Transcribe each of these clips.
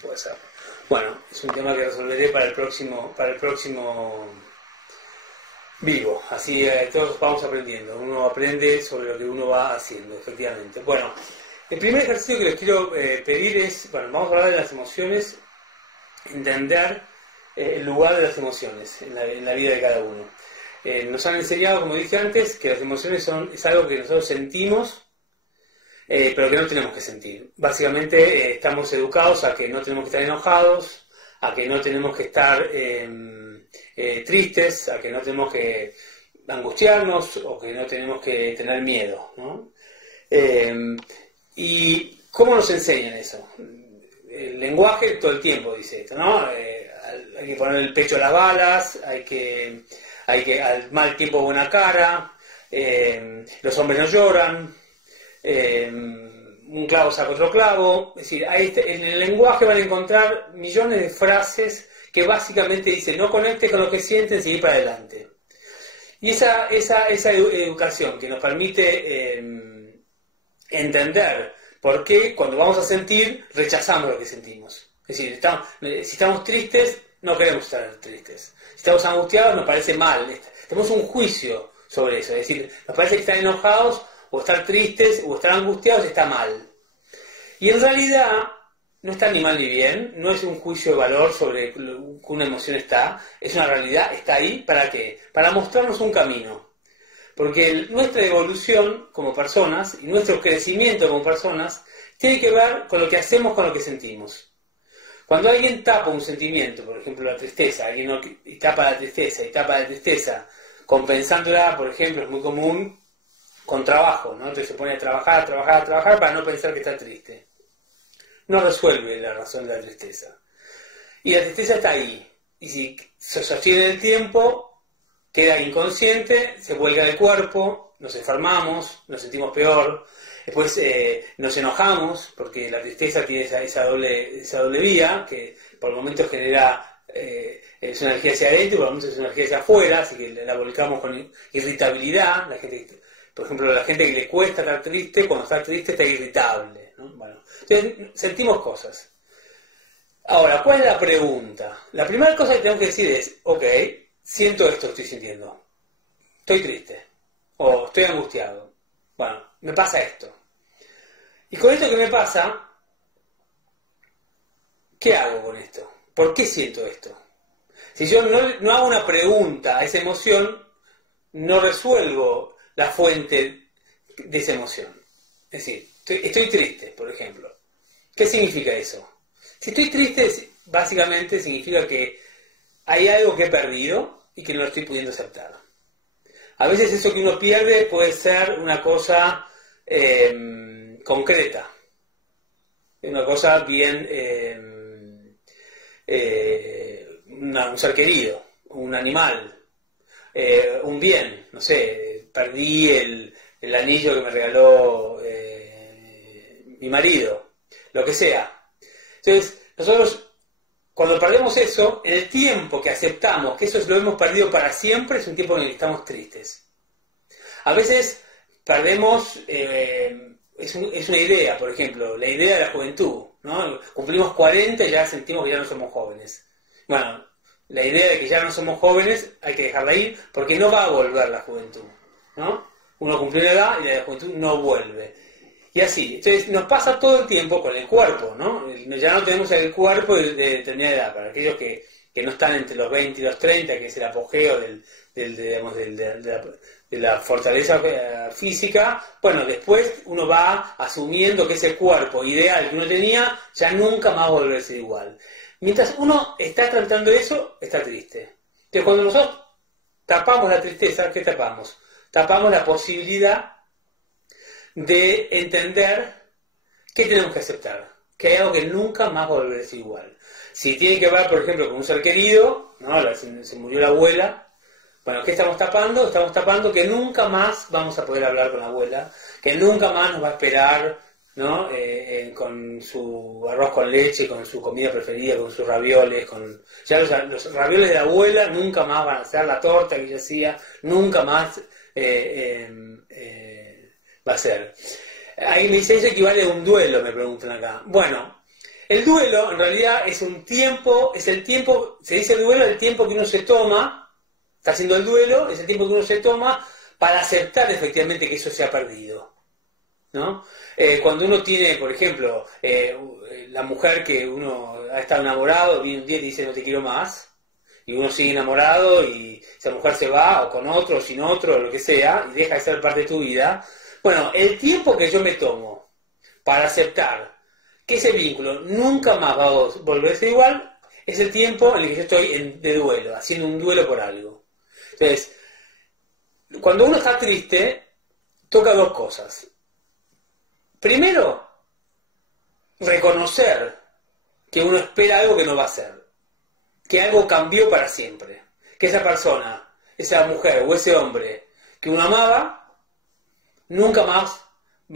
Puede ser. Bueno, es un tema que resolveré para el próximo vivo. Así todos vamos aprendiendo. Uno aprende sobre lo que uno va haciendo, efectivamente. Bueno, el primer ejercicio que les quiero pedir es, bueno, vamos a hablar de las emociones, entender el lugar de las emociones en la vida de cada uno. Nos han enseñado, como dije antes, que las emociones es algo que nosotros sentimos, pero que no tenemos que sentir. Básicamente estamos educados a que no tenemos que estar enojados, a que no tenemos que estar tristes, a que no tenemos que angustiarnos o que no tenemos que tener miedo, ¿no? ¿Y cómo nos enseñan eso? El lenguaje todo el tiempo dice esto, ¿no? Hay que poner el pecho a las balas, hay que al mal tiempo buena cara, los hombres no lloran, un clavo saca otro clavo. Es decir, en el lenguaje van a encontrar millones de frases que básicamente dicen no conecte con lo que sienten, seguir para adelante. Y esa educación que nos permite entender por qué cuando vamos a sentir rechazamos lo que sentimos. Es decir, si estamos tristes, no queremos estar tristes. Si estamos angustiados, nos parece mal. Tenemos un juicio sobre eso. Es decir, nos parece que estar enojados o estar tristes o estar angustiados está mal. Y en realidad no está ni mal ni bien, no es un juicio de valor sobre que una emoción está, es una realidad, está ahí, ¿para qué? Para mostrarnos un camino. Porque nuestra evolución como personas y nuestro crecimiento como personas tiene que ver con lo que hacemos con lo que sentimos. Cuando alguien tapa un sentimiento, por ejemplo la tristeza, alguien tapa la tristeza, compensándola, por ejemplo, es muy común con trabajo, ¿no? Entonces se pone a trabajar para no pensar que está triste. No resuelve la razón de la tristeza. Y la tristeza está ahí. Y si se sostiene en el tiempo, queda inconsciente, se vuelca del cuerpo, nos enfermamos, nos sentimos peor, después nos enojamos, porque la tristeza tiene esa doble vía, que por momentos genera su energía hacia adentro y por momentos su energía hacia afuera, así que la volcamos con irritabilidad. Por ejemplo, la gente que le cuesta estar triste, cuando está triste está irritable, ¿no? Bueno, entonces sentimos cosas. Ahora, ¿cuál es la pregunta? La primera cosa que tenemos que decir es, ok, siento esto, estoy sintiendo. Estoy triste. O estoy angustiado. Bueno, me pasa esto. Y con esto que me pasa, ¿qué hago con esto? ¿Por qué siento esto? Si yo no hago una pregunta a esa emoción, no resuelvo la fuente de esa emoción. Es decir, estoy triste, por ejemplo. ¿Qué significa eso? Si estoy triste, básicamente significa que hay algo que he perdido y que no lo estoy pudiendo aceptar. A veces eso que uno pierde puede ser una cosa concreta, una cosa bien, un ser querido, un animal, un bien, no sé, perdí el anillo que me regaló mi marido, lo que sea. Entonces, nosotros, cuando perdemos eso, en el tiempo que aceptamos que eso lo hemos perdido para siempre, es un tiempo en el que estamos tristes. A veces perdemos, es una idea, por ejemplo, la idea de la juventud, ¿no? Cumplimos 40 y ya sentimos que ya no somos jóvenes. Bueno, la idea de que ya no somos jóvenes hay que dejarla ir porque no va a volver la juventud, ¿no? Uno cumple una edad y la juventud no vuelve. Y así, entonces nos pasa todo el tiempo con el cuerpo, ¿no? Ya no tenemos el cuerpo de determinada edad. Para aquellos que no están entre los 20 y los 30, que es el apogeo de la fortaleza física, bueno, después uno va asumiendo que ese cuerpo ideal que uno tenía ya nunca más va a volver a ser igual. Mientras uno está tratando eso, está triste. Entonces cuando nosotros tapamos la tristeza, ¿qué tapamos? Tapamos la posibilidad de entender que tenemos que aceptar, que hay algo que nunca más va a volver a ser igual. Si tiene que ver, por ejemplo, con un ser querido, ¿no? Se murió la abuela, bueno, ¿qué estamos tapando? Estamos tapando que nunca más vamos a poder hablar con la abuela, que nunca más nos va a esperar, ¿no? Con su arroz con leche, con su comida preferida, con sus ravioles, ya los ravioles de la abuela nunca más van a ser, la torta que ella hacía, nunca más va a ser. Ahí me dice, eso equivale a un duelo, me preguntan acá. Bueno, el duelo en realidad es un tiempo, es el tiempo, se dice duelo, el tiempo que uno se toma, está haciendo el duelo, es el tiempo que uno se toma para aceptar efectivamente que eso se ha perdido, ¿no? Cuando uno tiene, por ejemplo, la mujer que uno ha estado enamorado, viene un día y te dice no te quiero más, y uno sigue enamorado y esa mujer se va, o con otro, o sin otro, o lo que sea, y deja de ser parte de tu vida. Bueno, el tiempo que yo me tomo para aceptar que ese vínculo nunca más va a volverse igual, es el tiempo en el que yo estoy de duelo, haciendo un duelo por algo. Entonces, cuando uno está triste, toca dos cosas. Primero, reconocer que uno espera algo que no va a ser, que algo cambió para siempre, que esa persona, esa mujer o ese hombre que uno amaba, nunca más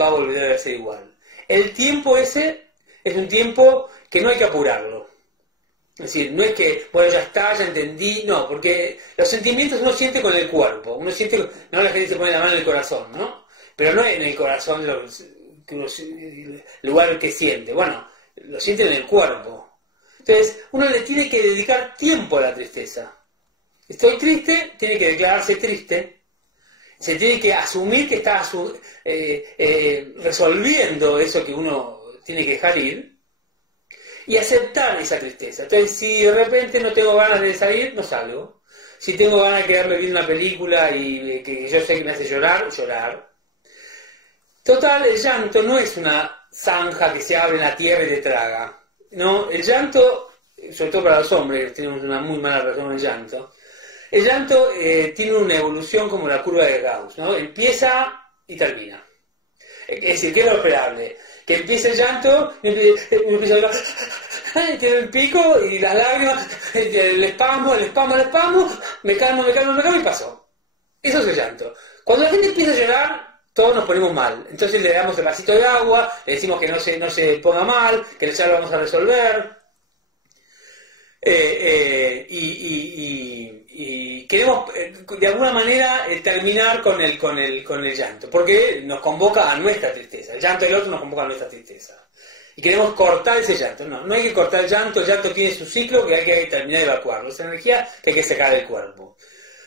va a volver a ser igual. El tiempo ese es un tiempo que no hay que apurarlo. Es decir, no es que, bueno, ya está, ya entendí, no, porque los sentimientos uno siente con el cuerpo, uno siente, no, la gente se pone la mano en el corazón, ¿no? Pero no en el corazón el lugar que siente, bueno, lo siente en el cuerpo. Entonces, uno le tiene que dedicar tiempo a la tristeza. Estoy triste, tiene que declararse triste, se tiene que asumir que está resolviendo eso que uno tiene que dejar ir, y aceptar esa tristeza. Entonces, si de repente no tengo ganas de salir, no salgo. Si tengo ganas de quedarme viendo una película y que yo sé que me hace llorar, llorar. Total, el llanto no es una zanja que se abre en la tierra y te traga. No, el llanto, sobre todo para los hombres, tenemos una muy mala relación con el llanto. El llanto tiene una evolución como la curva de Gauss, ¿no? Empieza y termina. Es decir, ¿qué es lo esperable? Que empiece el llanto, y empieza a llorar, tiene el pico y las lágrimas, el espasmo, me calmo y pasó. Eso es el llanto. Cuando la gente empieza a llorar, todos nos ponemos mal. Entonces le damos el vasito de agua, le decimos que no se ponga mal, que ya lo vamos a resolver. Y queremos de alguna manera terminar con el llanto, porque nos convoca a nuestra tristeza. El llanto del otro nos convoca a nuestra tristeza. Y queremos cortar ese llanto. No hay que cortar el llanto tiene su ciclo que hay que terminar de evacuarlo. Es energía que hay que sacar del cuerpo.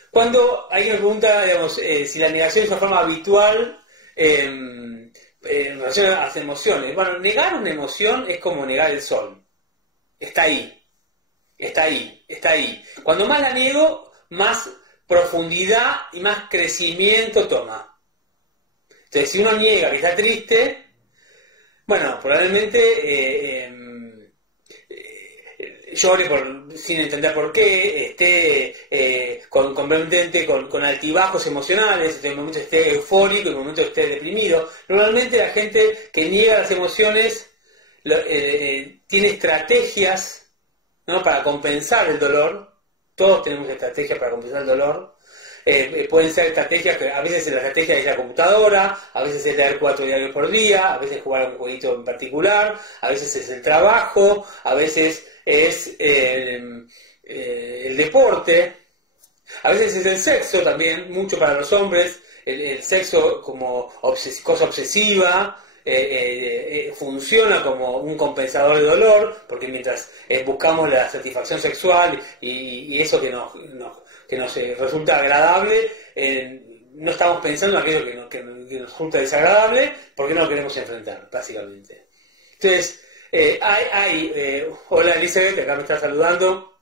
Cuando alguien me pregunta, digamos, si la negación es una forma habitual en relación a las emociones. Bueno, negar una emoción es como negar el sol. Está ahí. Cuando más la niego, más profundidad y más crecimiento toma. Entonces, si uno niega que está triste, bueno, probablemente llore sin entender por qué, esté completamente con altibajos emocionales, en un momento esté eufórico, en un momento esté deprimido. Normalmente la gente que niega las emociones tiene estrategias, ¿no?, para compensar el dolor. Todos tenemos estrategias para compensar el dolor. Pueden ser estrategias que a veces la estrategia es la computadora, a veces es leer 4 diarios por día, a veces jugar a un jueguito en particular, a veces es el trabajo, a veces es el deporte, a veces es el sexo también, mucho para los hombres, el sexo como cosa obsesiva. Funciona como un compensador de dolor, porque mientras buscamos la satisfacción sexual y eso que nos resulta agradable, no estamos pensando en aquello que nos resulta desagradable, porque no lo queremos enfrentar, básicamente. Entonces, hola Elizabeth, acá me está saludando.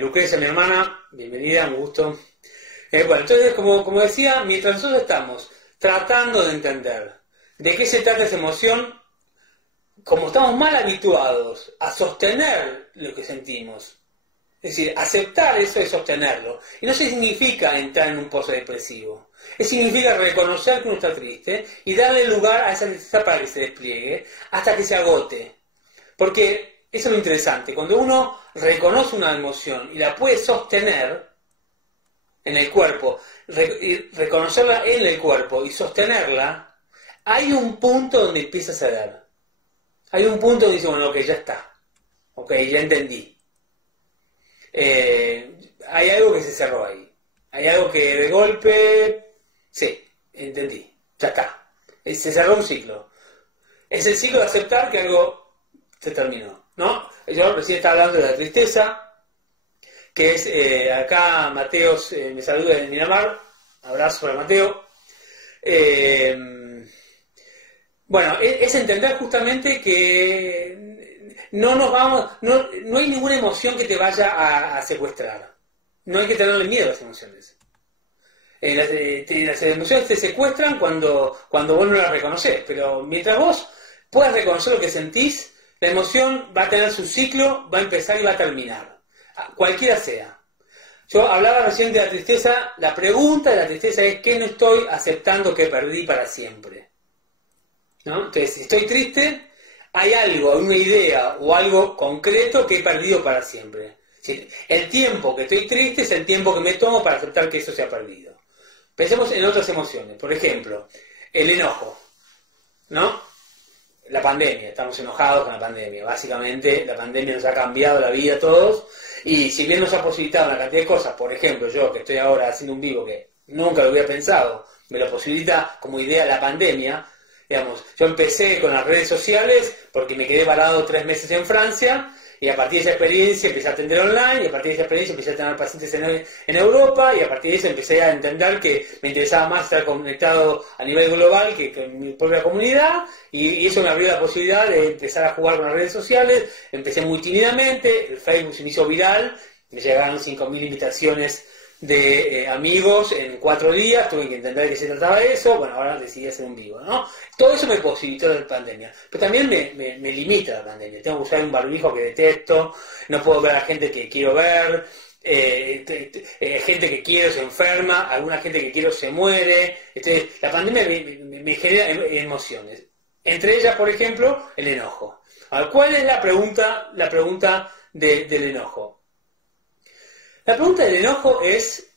Lucrecia, mi hermana, bienvenida, un gusto. Bueno, entonces, como decía, mientras nosotros estamos tratando de entender de qué se trata esa emoción, como estamos mal habituados a sostener lo que sentimos, es decir, aceptar eso es sostenerlo, y no significa entrar en un pozo depresivo, significa reconocer que uno está triste y darle lugar a esa tristeza para que se despliegue hasta que se agote, porque eso es lo interesante, cuando uno reconoce una emoción y la puede sostener en el cuerpo, reconocerla en el cuerpo y sostenerla, hay un punto donde empieza a ceder. Hay un punto donde dice, bueno, ok, ya está. Ok, ya entendí. Hay algo que se cerró ahí. Hay algo que de golpe, sí, entendí. Ya está. Se cerró un ciclo. Es el ciclo de aceptar que algo se terminó, ¿no? Yo recién estaba hablando de la tristeza, que es, acá Mateos me saluda en Miramar, abrazo para Mateo. Bueno, es entender justamente que no nos vamos, no hay ninguna emoción que te vaya a secuestrar. No hay que tenerle miedo a las emociones. Las emociones te secuestran cuando vos no las reconoces, pero mientras vos puedas reconocer lo que sentís, la emoción va a tener su ciclo, va a empezar y va a terminar. Cualquiera sea. Yo hablaba recién de la tristeza, la pregunta de la tristeza es ¿qué no estoy aceptando que perdí para siempre? ¿No? Entonces, si estoy triste, hay algo, una idea o algo concreto que he perdido para siempre. El tiempo que estoy triste es el tiempo que me tomo para aceptar que eso se ha perdido. Pensemos en otras emociones. Por ejemplo, el enojo, ¿no? La pandemia, estamos enojados con la pandemia. Básicamente, la pandemia nos ha cambiado la vida a todos. Y si bien nos ha posibilitado una cantidad de cosas, por ejemplo, yo que estoy ahora haciendo un vivo que nunca lo hubiera pensado, me lo posibilita como idea la pandemia. Digamos, yo empecé con las redes sociales porque me quedé parado 3 meses en Francia y a partir de esa experiencia empecé a atender online y a partir de esa experiencia empecé a tener pacientes en Europa y a partir de eso empecé a entender que me interesaba más estar conectado a nivel global que con mi propia comunidad y eso me abrió la posibilidad de empezar a jugar con las redes sociales. Empecé muy tímidamente, el Facebook se me hizo viral, me llegaron 5.000 invitaciones de amigos en 4 días, tuve que entender de qué se trataba eso, bueno, ahora decidí hacer un vivo, ¿no? Todo eso me posibilitó la pandemia, pero también me limita la pandemia, tengo que usar un barbijo que detesto, no puedo ver a gente que quiero ver, gente que quiero se enferma, alguna gente que quiero se muere, entonces la pandemia me genera emociones, entre ellas, por ejemplo, el enojo. Ahora, ¿cuál es la pregunta del enojo? La pregunta del enojo es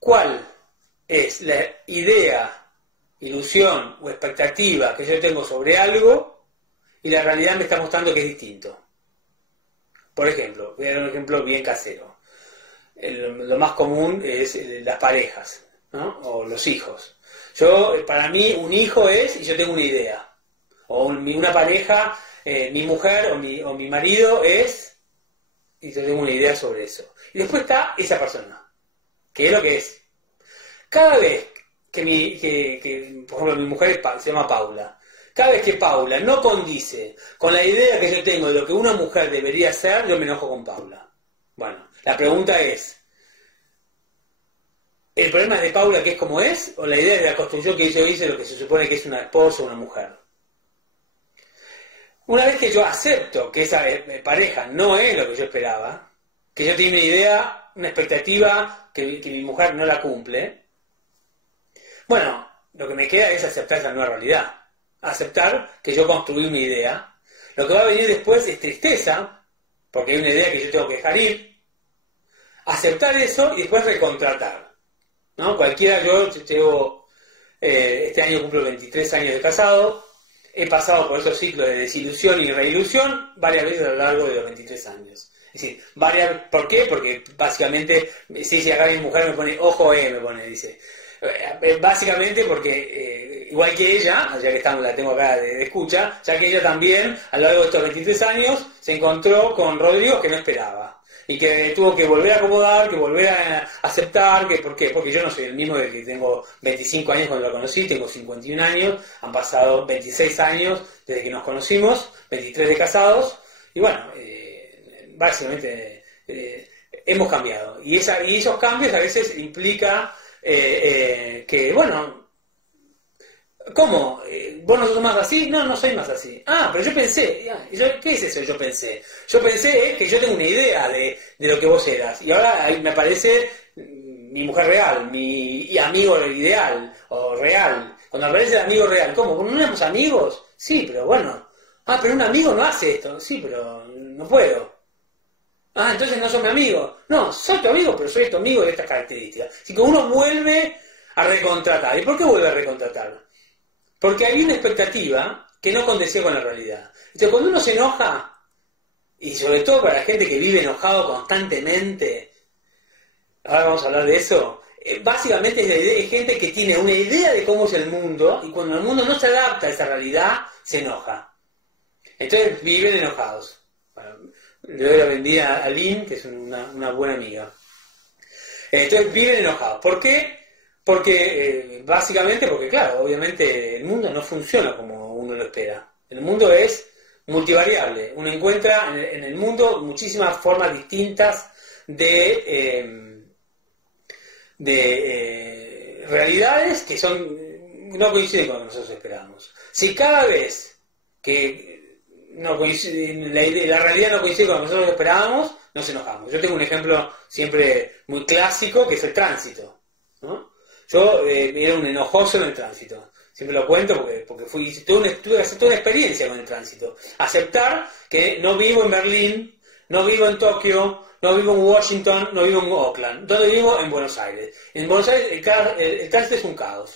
¿cuál es la idea, ilusión o expectativa que yo tengo sobre algo y la realidad me está mostrando que es distinto? Por ejemplo, voy a dar un ejemplo bien casero. Lo más común es las parejas, ¿no? O los hijos. Para mí un hijo es y yo tengo una idea. O una pareja, mi mujer o mi marido es y yo tengo una idea sobre eso. Y después está esa persona, que es lo que es. Cada vez que por ejemplo, mi mujer se llama Paula, cada vez que Paula no condice con la idea que yo tengo de lo que una mujer debería ser, yo me enojo con Paula. Bueno, la pregunta es, ¿el problema es de Paula que es como es? ¿O la idea es de la construcción que yo hice de lo que se supone que es una esposa o una mujer? Una vez que yo acepto que esa pareja no es lo que yo esperaba, que yo tengo una idea, una expectativa que mi mujer no la cumple, bueno, lo que me queda es aceptar esa nueva realidad. Aceptar que yo construí una idea. Lo que va a venir después es tristeza, porque hay una idea que yo tengo que dejar ir. Aceptar eso y después recontratar, ¿no? Cualquiera, yo llevo, este año cumplo 23 años de casado. He pasado por esos ciclos de desilusión y reilusión varias veces a lo largo de los 23 años. Es decir, ¿por qué? Porque básicamente, si acá mi mujer me pone, ojo, me pone, dice. Básicamente porque, igual que ella, ya que la tengo acá de escucha, ya que ella también, a lo largo de estos 23 años, se encontró con Rodrigo que no esperaba. Y que tuvo que volver a acomodar, que volver a aceptar, ¿por qué? Porque yo no soy el mismo de que tengo 25 años cuando lo conocí, tengo 51 años, han pasado 26 años desde que nos conocimos, 23 de casados, y bueno, básicamente hemos cambiado. Y esos cambios a veces implica que, bueno, ¿cómo? ¿Vos no sos más así? No, no soy más así. Ah, pero yo pensé. ¿Qué es eso? Yo pensé. Yo pensé que yo tengo una idea de lo que vos eras. Y ahora ahí me aparece mi mujer real, mi amigo ideal o real. Cuando aparece el amigo real, ¿cómo? ¿No éramos amigos? Sí, pero bueno. Ah, pero un amigo no hace esto. Sí, pero no puedo. Ah, entonces no sos mi amigo. No, soy tu amigo, pero soy tu amigo de estas características. Así que uno vuelve a recontratar. ¿Y por qué vuelve a recontratar? Porque hay una expectativa que no condecía con la realidad. Entonces, cuando uno se enoja, y sobre todo para la gente que vive enojado constantemente, ahora vamos a hablar de eso, básicamente es gente que tiene una idea de cómo es el mundo y cuando el mundo no se adapta a esa realidad, se enoja. Entonces viven enojados. Bueno, le doy la bienvenida a Lynn, que es una buena amiga. Entonces viven enojados. ¿Por qué? Porque, básicamente, porque claro, obviamente el mundo no funciona como uno lo espera. El mundo es multivariable. Uno encuentra en el mundo muchísimas formas distintas de realidades que no coinciden con lo que nosotros esperamos. Si cada vez que la realidad no coincide con lo que nosotros esperábamos, nos enojamos. Yo tengo un ejemplo siempre muy clásico, que es el tránsito, ¿no? Yo era un enojoso en el tránsito. Siempre lo cuento porque tuve que hacer toda una experiencia con el tránsito. Aceptar que no vivo en Berlín, no vivo en Tokio, no vivo en Washington, no vivo en Oakland. ¿Dónde vivo? En Buenos Aires. En Buenos Aires el tránsito es un caos.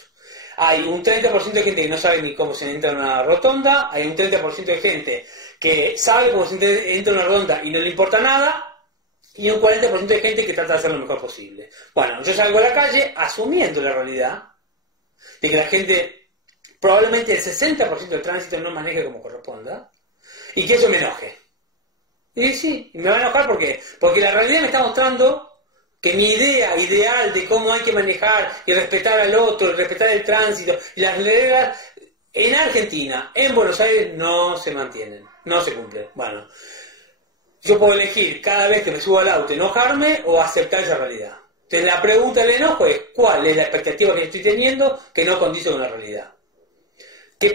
Hay un 30% de gente que no sabe ni cómo se entra en una rotonda, hay un 30% de gente que sabe cómo se entra en una rotonda y no le importa nada, y un 40% de gente que trata de hacer lo mejor posible. Bueno, yo salgo a la calle asumiendo la realidad de que la gente, probablemente el 60% del tránsito no maneje como corresponda, y que eso me enoje. Y sí, me va a enojar porque la realidad me está mostrando que mi idea ideal de cómo hay que manejar y respetar al otro, y respetar el tránsito y las reglas en Argentina, en Buenos Aires, no se mantienen, no se cumplen. Bueno, yo puedo elegir cada vez que me subo al auto enojarme o aceptar esa realidad. Entonces la pregunta del enojo es ¿cuál es la expectativa que estoy teniendo que no condice con la realidad? ¿Qué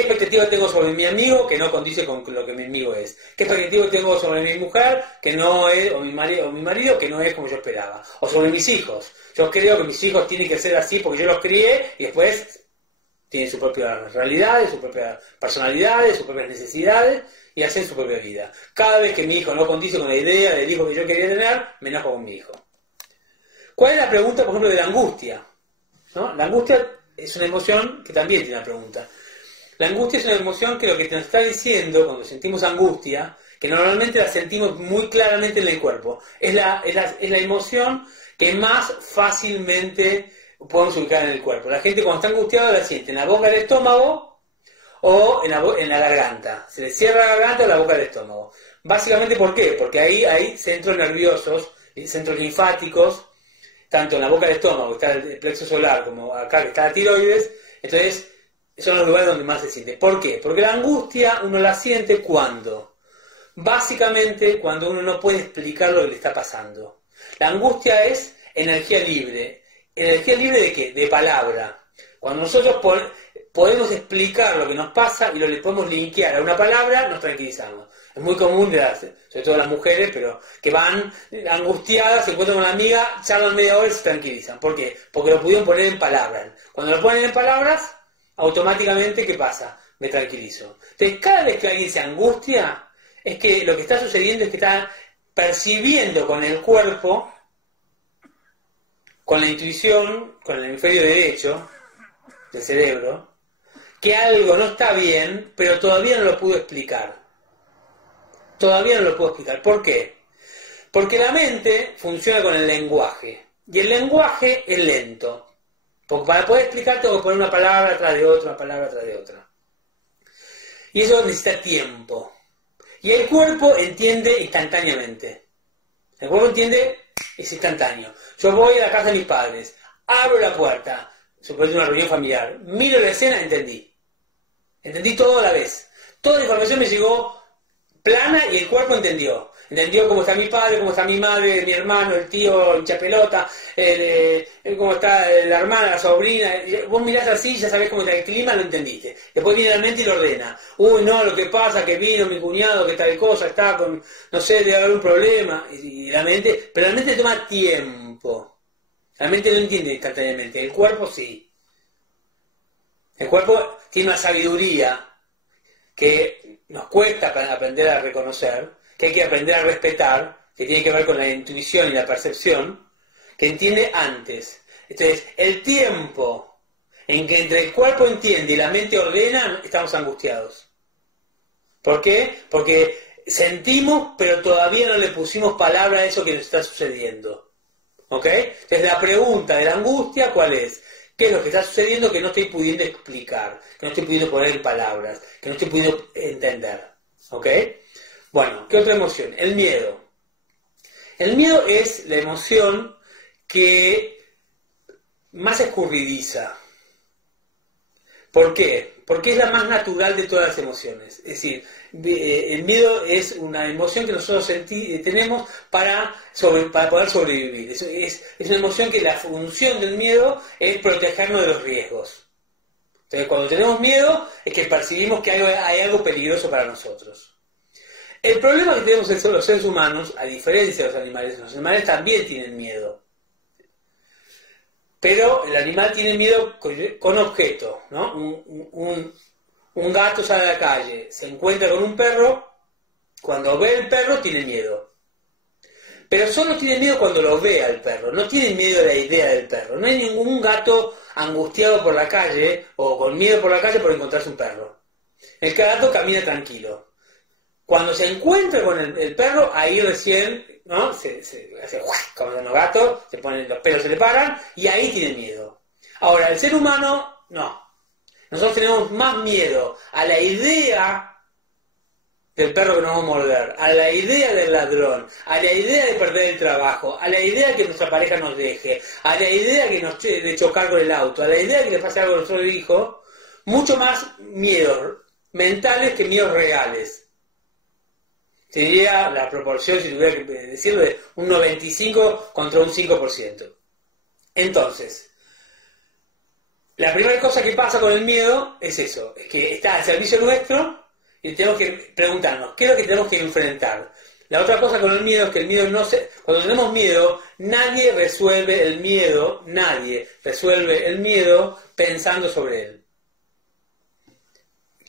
expectativa tengo sobre mi amigo que no condice con lo que mi amigo es? ¿Qué expectativa tengo sobre mi mujer que no es, o mi marido que no es como yo esperaba? O sobre mis hijos. Yo creo que mis hijos tienen que ser así porque yo los crié y después tienen sus propias realidades, sus propias personalidades, sus propias necesidades y hacen su propia vida. Cada vez que mi hijo no condice con la idea del hijo que yo quería tener, me enojo con mi hijo. ¿Cuál es la pregunta, por ejemplo, de la angustia? ¿No? La angustia es una emoción que también tiene una pregunta. La angustia es una emoción que lo que nos está diciendo cuando sentimos angustia, que normalmente la sentimos muy claramente en el cuerpo, es la emoción que más fácilmente podemos ubicar en el cuerpo. La gente cuando está angustiada la siente en la boca del estómago o en la garganta. Se le cierra la garganta o la boca del estómago. Básicamente, ¿por qué? Porque ahí hay centros nerviosos, centros linfáticos, tanto en la boca del estómago, que está el plexo solar, como acá que está la tiroides. Entonces son los lugares donde más se siente. ¿Por qué? Porque la angustia uno la siente cuando, básicamente cuando uno no puede explicar lo que le está pasando. La angustia es energía libre. ¿Energía libre de qué? De palabra. Cuando nosotros podemos explicar lo que nos pasa y lo le podemos linkear a una palabra, nos tranquilizamos. Es muy común, sobre todo las mujeres, pero que van angustiadas, se encuentran con una amiga, charlan media hora y se tranquilizan. ¿Por qué? Porque lo pudieron poner en palabras. Cuando lo ponen en palabras, automáticamente, ¿qué pasa? Me tranquilizo. Entonces, cada vez que alguien se angustia, es que lo que está sucediendo es que está percibiendo con el cuerpo, con la intuición, con el hemisferio derecho del cerebro, que algo no está bien, pero todavía no lo pudo explicar. Todavía no lo puedo explicar. ¿Por qué? Porque la mente funciona con el lenguaje. Y el lenguaje es lento. Porque para poder explicar tengo que poner una palabra atrás de otra, una palabra atrás de otra. Y eso necesita tiempo. Y el cuerpo entiende instantáneamente. El cuerpo entiende, es instantáneo. Yo voy a la casa de mis padres, abro la puerta, supongo una reunión familiar, miro la escena, entendí. Entendí todo a la vez. Toda la información me llegó plana y el cuerpo entendió. Entendió cómo está mi padre, cómo está mi madre, mi hermano, el tío, hincha pelota, cómo está la hermana, la sobrina. Vos mirás así, ya sabés cómo está el clima, lo entendiste. Después viene la mente y lo ordena. Uy, no, lo que pasa, que vino mi cuñado, que tal cosa, está con, no sé, debe haber un problema. Y la mente, pero la mente toma tiempo. La mente no entiende instantáneamente, el cuerpo sí. El cuerpo tiene una sabiduría que nos cuesta aprender a reconocer, que hay que aprender a respetar, que tiene que ver con la intuición y la percepción, que entiende antes. Entonces, el tiempo en que entre el cuerpo entiende y la mente ordena, estamos angustiados. ¿Por qué? Porque sentimos, pero todavía no le pusimos palabra a eso que nos está sucediendo. ¿Ok? Entonces la pregunta de la angustia, ¿cuál es? ¿Qué es lo que está sucediendo que no estoy pudiendo explicar? Que no estoy pudiendo poner en palabras, que no estoy pudiendo entender. ¿Ok? Bueno, ¿qué otra emoción? El miedo. El miedo es la emoción que más escurridiza. ¿Por qué? Porque es la más natural de todas las emociones. Es decir, el miedo es una emoción que nosotros tenemos para poder sobrevivir. Es una emoción que la función del miedo es protegernos de los riesgos. Entonces, cuando tenemos miedo es que percibimos que hay algo peligroso para nosotros. El problema que tenemos los seres humanos, a diferencia de los animales también tienen miedo. Pero el animal tiene miedo con objeto, ¿no? Un gato sale a la calle, se encuentra con un perro, cuando ve el perro tiene miedo. Pero solo tiene miedo cuando lo ve al perro, no tiene miedo de la idea del perro. No hay ningún gato angustiado por la calle o con miedo por la calle por encontrarse un perro. El gato camina tranquilo. Cuando se encuentra con el perro, ahí recién, ¿no? Se hace como los gatos, los pelos se le paran y ahí tiene miedo. Ahora, el ser humano, no. Nosotros tenemos más miedo a la idea del perro que nos va a morder, a la idea del ladrón, a la idea de perder el trabajo, a la idea de que nuestra pareja nos deje, a la idea de chocar con el auto, a la idea de que le pase algo a nuestro hijo, mucho más miedos mentales que miedos reales. Sería la proporción, si tuviera que decirlo, de un 95 contra un 5%. Entonces, la primera cosa que pasa con el miedo es eso, es que está al servicio nuestro y tenemos que preguntarnos, ¿qué es lo que tenemos que enfrentar? La otra cosa con el miedo es que el miedo cuando tenemos miedo, nadie resuelve el miedo pensando sobre él.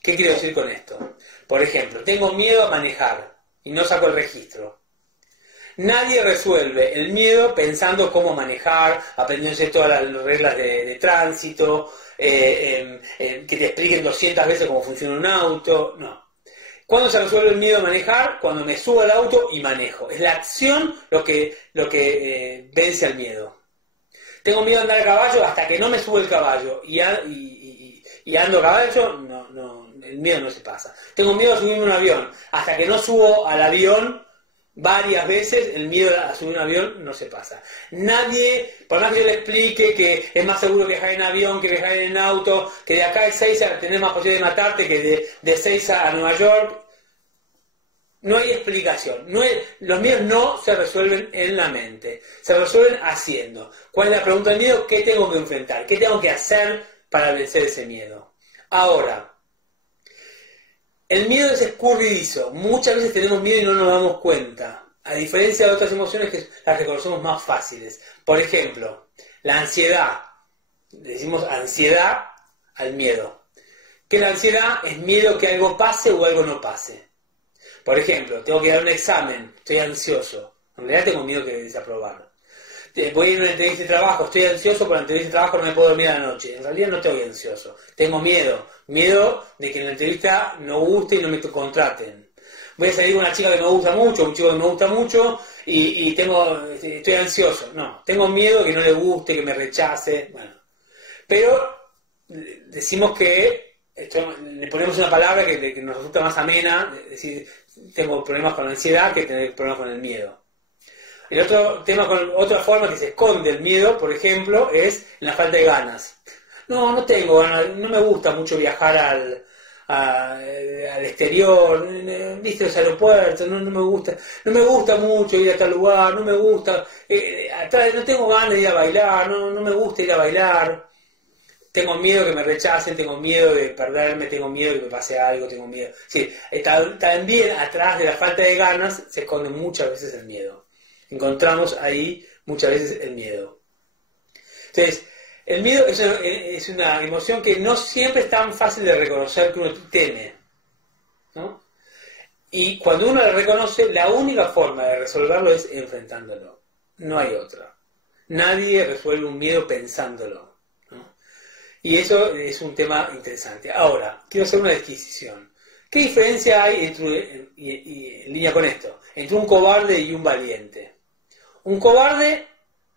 ¿Qué quiero decir con esto? Por ejemplo, tengo miedo a manejar y no saco el registro. Nadie resuelve el miedo pensando cómo manejar, aprendiéndose todas las reglas de tránsito, que te expliquen 200 veces cómo funciona un auto. No. ¿Cuándo se resuelve el miedo a manejar? Cuando me subo al auto y manejo. Es la acción lo que vence al miedo. Tengo miedo a andar a caballo hasta que no me subo el caballo y ando a caballo, el miedo no se pasa. Tengo miedo a subirme a un avión. Hasta que no subo al avión varias veces, el miedo a subir un avión no se pasa. Nadie, por más que yo le explique que es más seguro viajar en avión que viajar en auto, que de acá a Ezeiza tenés más posibilidad de matarte que de Ezeiza a Nueva York, no hay explicación. Los miedos no se resuelven en la mente, se resuelven haciendo. ¿Cuál es la pregunta del miedo? ¿Qué tengo que enfrentar? ¿Qué tengo que hacer para vencer ese miedo? Ahora, el miedo es escurridizo. Muchas veces tenemos miedo y no nos damos cuenta. A diferencia de otras emociones que las reconocemos más fáciles. Por ejemplo, la ansiedad. Decimos ansiedad al miedo. Que la ansiedad es miedo que algo pase o algo no pase. Por ejemplo, tengo que dar un examen, estoy ansioso. En realidad tengo miedo que desaprobar. Voy a ir a una entrevista de trabajo, estoy ansioso por la entrevista de trabajo, no me puedo dormir a la noche. En realidad no estoy ansioso. Tengo miedo de que en la entrevista no guste y no me contraten. Voy a salir con una chica que me gusta mucho, un chico que me gusta mucho y estoy ansioso. No, tengo miedo de que no le guste, que me rechace. Bueno, pero decimos que le ponemos una palabra que nos resulta más amena, es decir, tengo problemas con la ansiedad que tener problemas con el miedo. El otro tema, otra forma que se esconde el miedo, por ejemplo, es en la falta de ganas. No tengo ganas, no me gusta mucho viajar al exterior, viste los aeropuertos, no me gusta mucho ir a tal lugar, no me gusta, no tengo ganas de ir a bailar, no me gusta ir a bailar. Tengo miedo que me rechacen, tengo miedo de perderme, tengo miedo de que me pase algo, tengo miedo. Sí, también atrás de la falta de ganas se esconde muchas veces el miedo. Encontramos ahí muchas veces el miedo. Entonces, el miedo es una emoción que no siempre es tan fácil de reconocer que uno teme, ¿no? Y cuando uno lo reconoce, la única forma de resolverlo es enfrentándolo. No hay otra. Nadie resuelve un miedo pensándolo, ¿no? Y eso es un tema interesante. Ahora, quiero hacer una disquisición. ¿Qué diferencia hay en línea con esto, entre un cobarde y un valiente? Un cobarde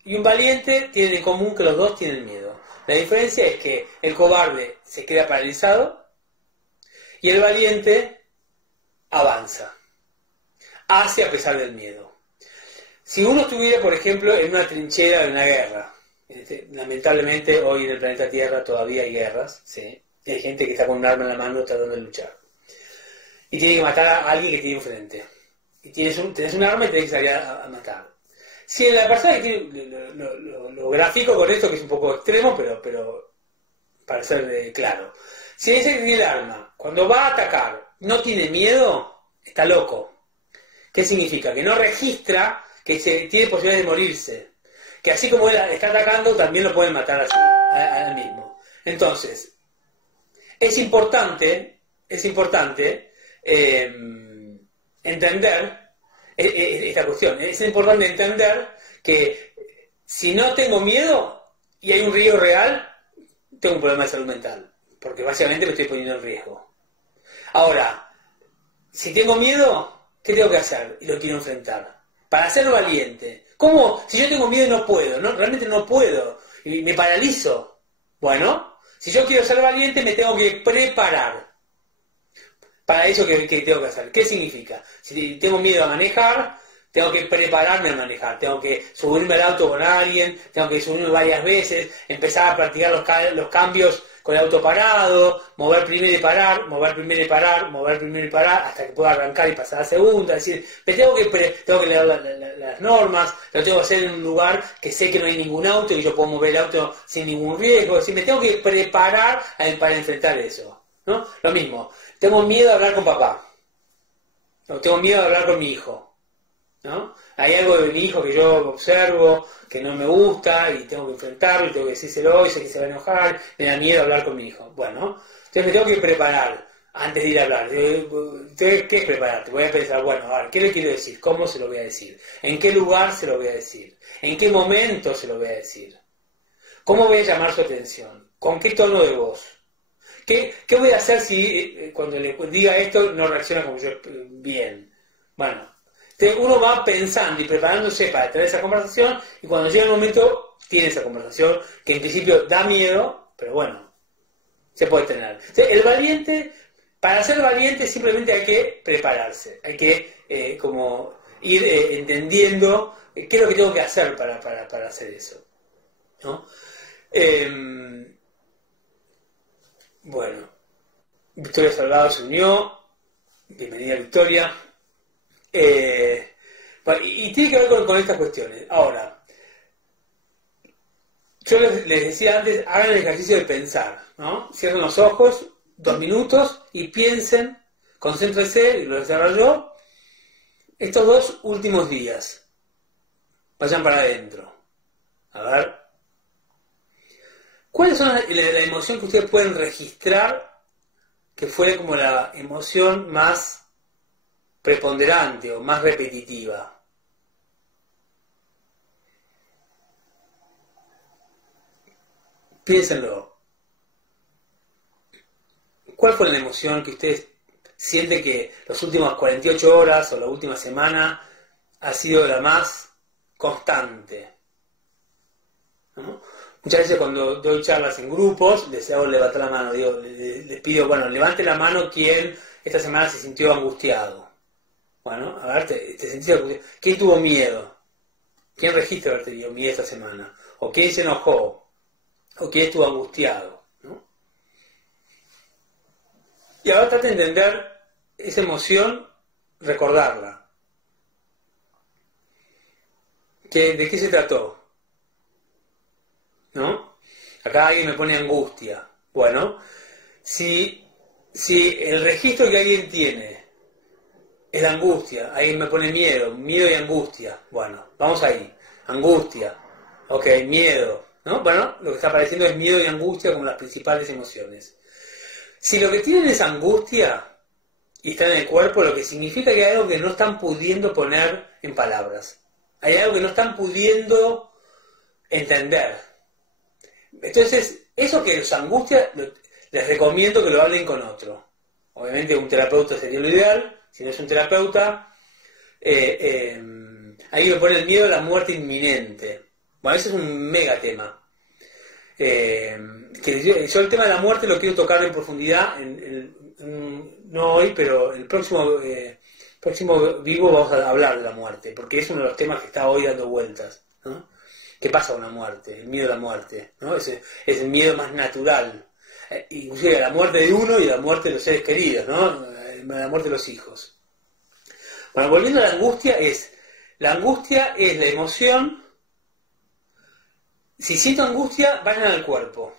y un valiente tienen en común que los dos tienen miedo. La diferencia es que el cobarde se queda paralizado y el valiente avanza, hace a pesar del miedo. Si uno estuviera, por ejemplo, en una trinchera de una guerra, lamentablemente hoy en el planeta Tierra todavía hay guerras, ¿sí? Hay gente que está con un arma en la mano tratando de luchar. Y tiene que matar a alguien que tiene enfrente. Y tenés un arma y tenés que salir a matar. Si la persona que tiene, lo gráfico con esto, que es un poco extremo, pero para ser claro. Si ese que tiene el arma, cuando va a atacar, no tiene miedo, está loco. ¿Qué significa? Que no registra que tiene posibilidad de morirse. Que así como él está atacando, también lo pueden matar así, a él mismo. Entonces, es importante entender esta cuestión. Es importante entender que si no tengo miedo y hay un riesgo real, tengo un problema de salud mental, porque básicamente me estoy poniendo en riesgo. Ahora, si tengo miedo, ¿qué tengo que hacer? Y lo quiero enfrentar. Para ser valiente. ¿Cómo? Si yo tengo miedo y no puedo, realmente no puedo, y me paralizo. Bueno, si yo quiero ser valiente, me tengo que preparar. Para eso, ¿qué tengo que hacer? ¿Qué significa? Si tengo miedo a manejar, tengo que prepararme a manejar, tengo que subirme al auto con alguien, tengo que subirme varias veces, empezar a practicar los cambios con el auto parado, mover primero y parar, mover primero y parar, mover primero y parar, hasta que pueda arrancar y pasar a la segunda. Es decir, tengo que leer las normas, lo tengo que hacer en un lugar que sé que no hay ningún auto y yo puedo mover el auto sin ningún riesgo. Es decir, me tengo que preparar para enfrentar eso, ¿no? Lo mismo, tengo miedo de hablar con papá, o tengo miedo de hablar con mi hijo, ¿no? Hay algo de mi hijo que yo observo, que no me gusta, y tengo que enfrentarlo, y tengo que decírselo, y sé que se va a enojar, me da miedo hablar con mi hijo. Bueno, entonces me tengo que preparar antes de ir a hablar. ¿Qué es prepararte? Voy a pensar, bueno, a ver, ¿qué le quiero decir? ¿Cómo se lo voy a decir? ¿En qué lugar se lo voy a decir? ¿En qué momento se lo voy a decir? ¿Cómo voy a llamar su atención? ¿Con qué tono de voz? ¿Qué voy a hacer si cuando le diga esto no reacciona como yo bien? Bueno, uno va pensando y preparándose para tener esa conversación, y cuando llega el momento tiene esa conversación que en principio da miedo, pero bueno, se puede tener. El valiente, para ser valiente simplemente hay que prepararse, hay que como ir entendiendo qué es lo que tengo que hacer para hacer eso, ¿no? Bueno, Victoria Salgado se unió. Bienvenida, Victoria. Y tiene que ver con estas cuestiones. Ahora, yo les decía antes, hagan el ejercicio de pensar, ¿no? Cierren los ojos 2 minutos y piensen, concéntrense, y lo desarrolló, estos 2 últimos días. Vayan para adentro. A ver. ¿Cuáles son la emoción que ustedes pueden registrar que fue como la emoción más preponderante o más repetitiva? Piénsenlo. ¿Cuál fue la emoción que ustedes sienten que las últimas 48 horas o la última semana ha sido la más constante? ¿No? Muchas veces cuando doy charlas en grupos, les hago levantar la mano, les pido, bueno, levante la mano quien esta semana se sintió angustiado. Bueno, a ver, ¿te sentiste angustiado? ¿Quién tuvo miedo? ¿Quién registra haber tenido miedo esta semana? ¿O quién se enojó? ¿O quién estuvo angustiado? ¿No? Y ahora trata de entender esa emoción, recordarla. ¿De qué se trató? ¿No? Acá alguien me pone angustia. Bueno, si el registro que alguien tiene es la angustia, alguien me pone miedo y angustia. Bueno, vamos ahí. Angustia. Ok, miedo. ¿No? Bueno, lo que está apareciendo es miedo y angustia como las principales emociones. Si lo que tienen es angustia y está en el cuerpo, lo que significa que hay algo que no están pudiendo poner en palabras. Hay algo que no están pudiendo entender. Entonces, eso que los angustia, les recomiendo que lo hablen con otro. Obviamente un terapeuta sería lo ideal. Si no es un terapeuta, ahí me pone el miedo a la muerte inminente. Bueno, ese es un mega tema. Que yo el tema de la muerte lo quiero tocar en profundidad, no hoy, pero el próximo vivo vamos a hablar de la muerte, porque es uno de los temas que está hoy dando vueltas, ¿no? ¿Qué pasa con la muerte? El miedo a la muerte, ¿no? Es el miedo más natural, inclusive a la muerte de uno y a la muerte de los seres queridos, ¿no? La muerte de los hijos. Bueno, volviendo a la angustia es la emoción. Si siento angustia, vayan al cuerpo.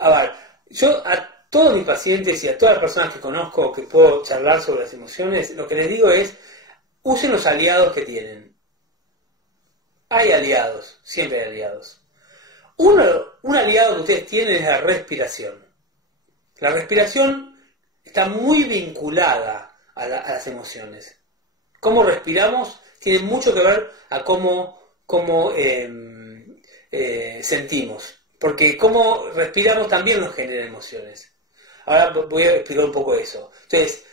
A ver, yo a todos mis pacientes y a todas las personas que conozco que puedo charlar sobre las emociones, lo que les digo es, usen los aliados que tienen. Hay aliados, siempre hay aliados. Un aliado que ustedes tienen es la respiración. La respiración está muy vinculada a las emociones. Cómo respiramos tiene mucho que ver a cómo sentimos. Porque cómo respiramos también nos genera emociones. Ahora voy a explicar un poco eso. Entonces,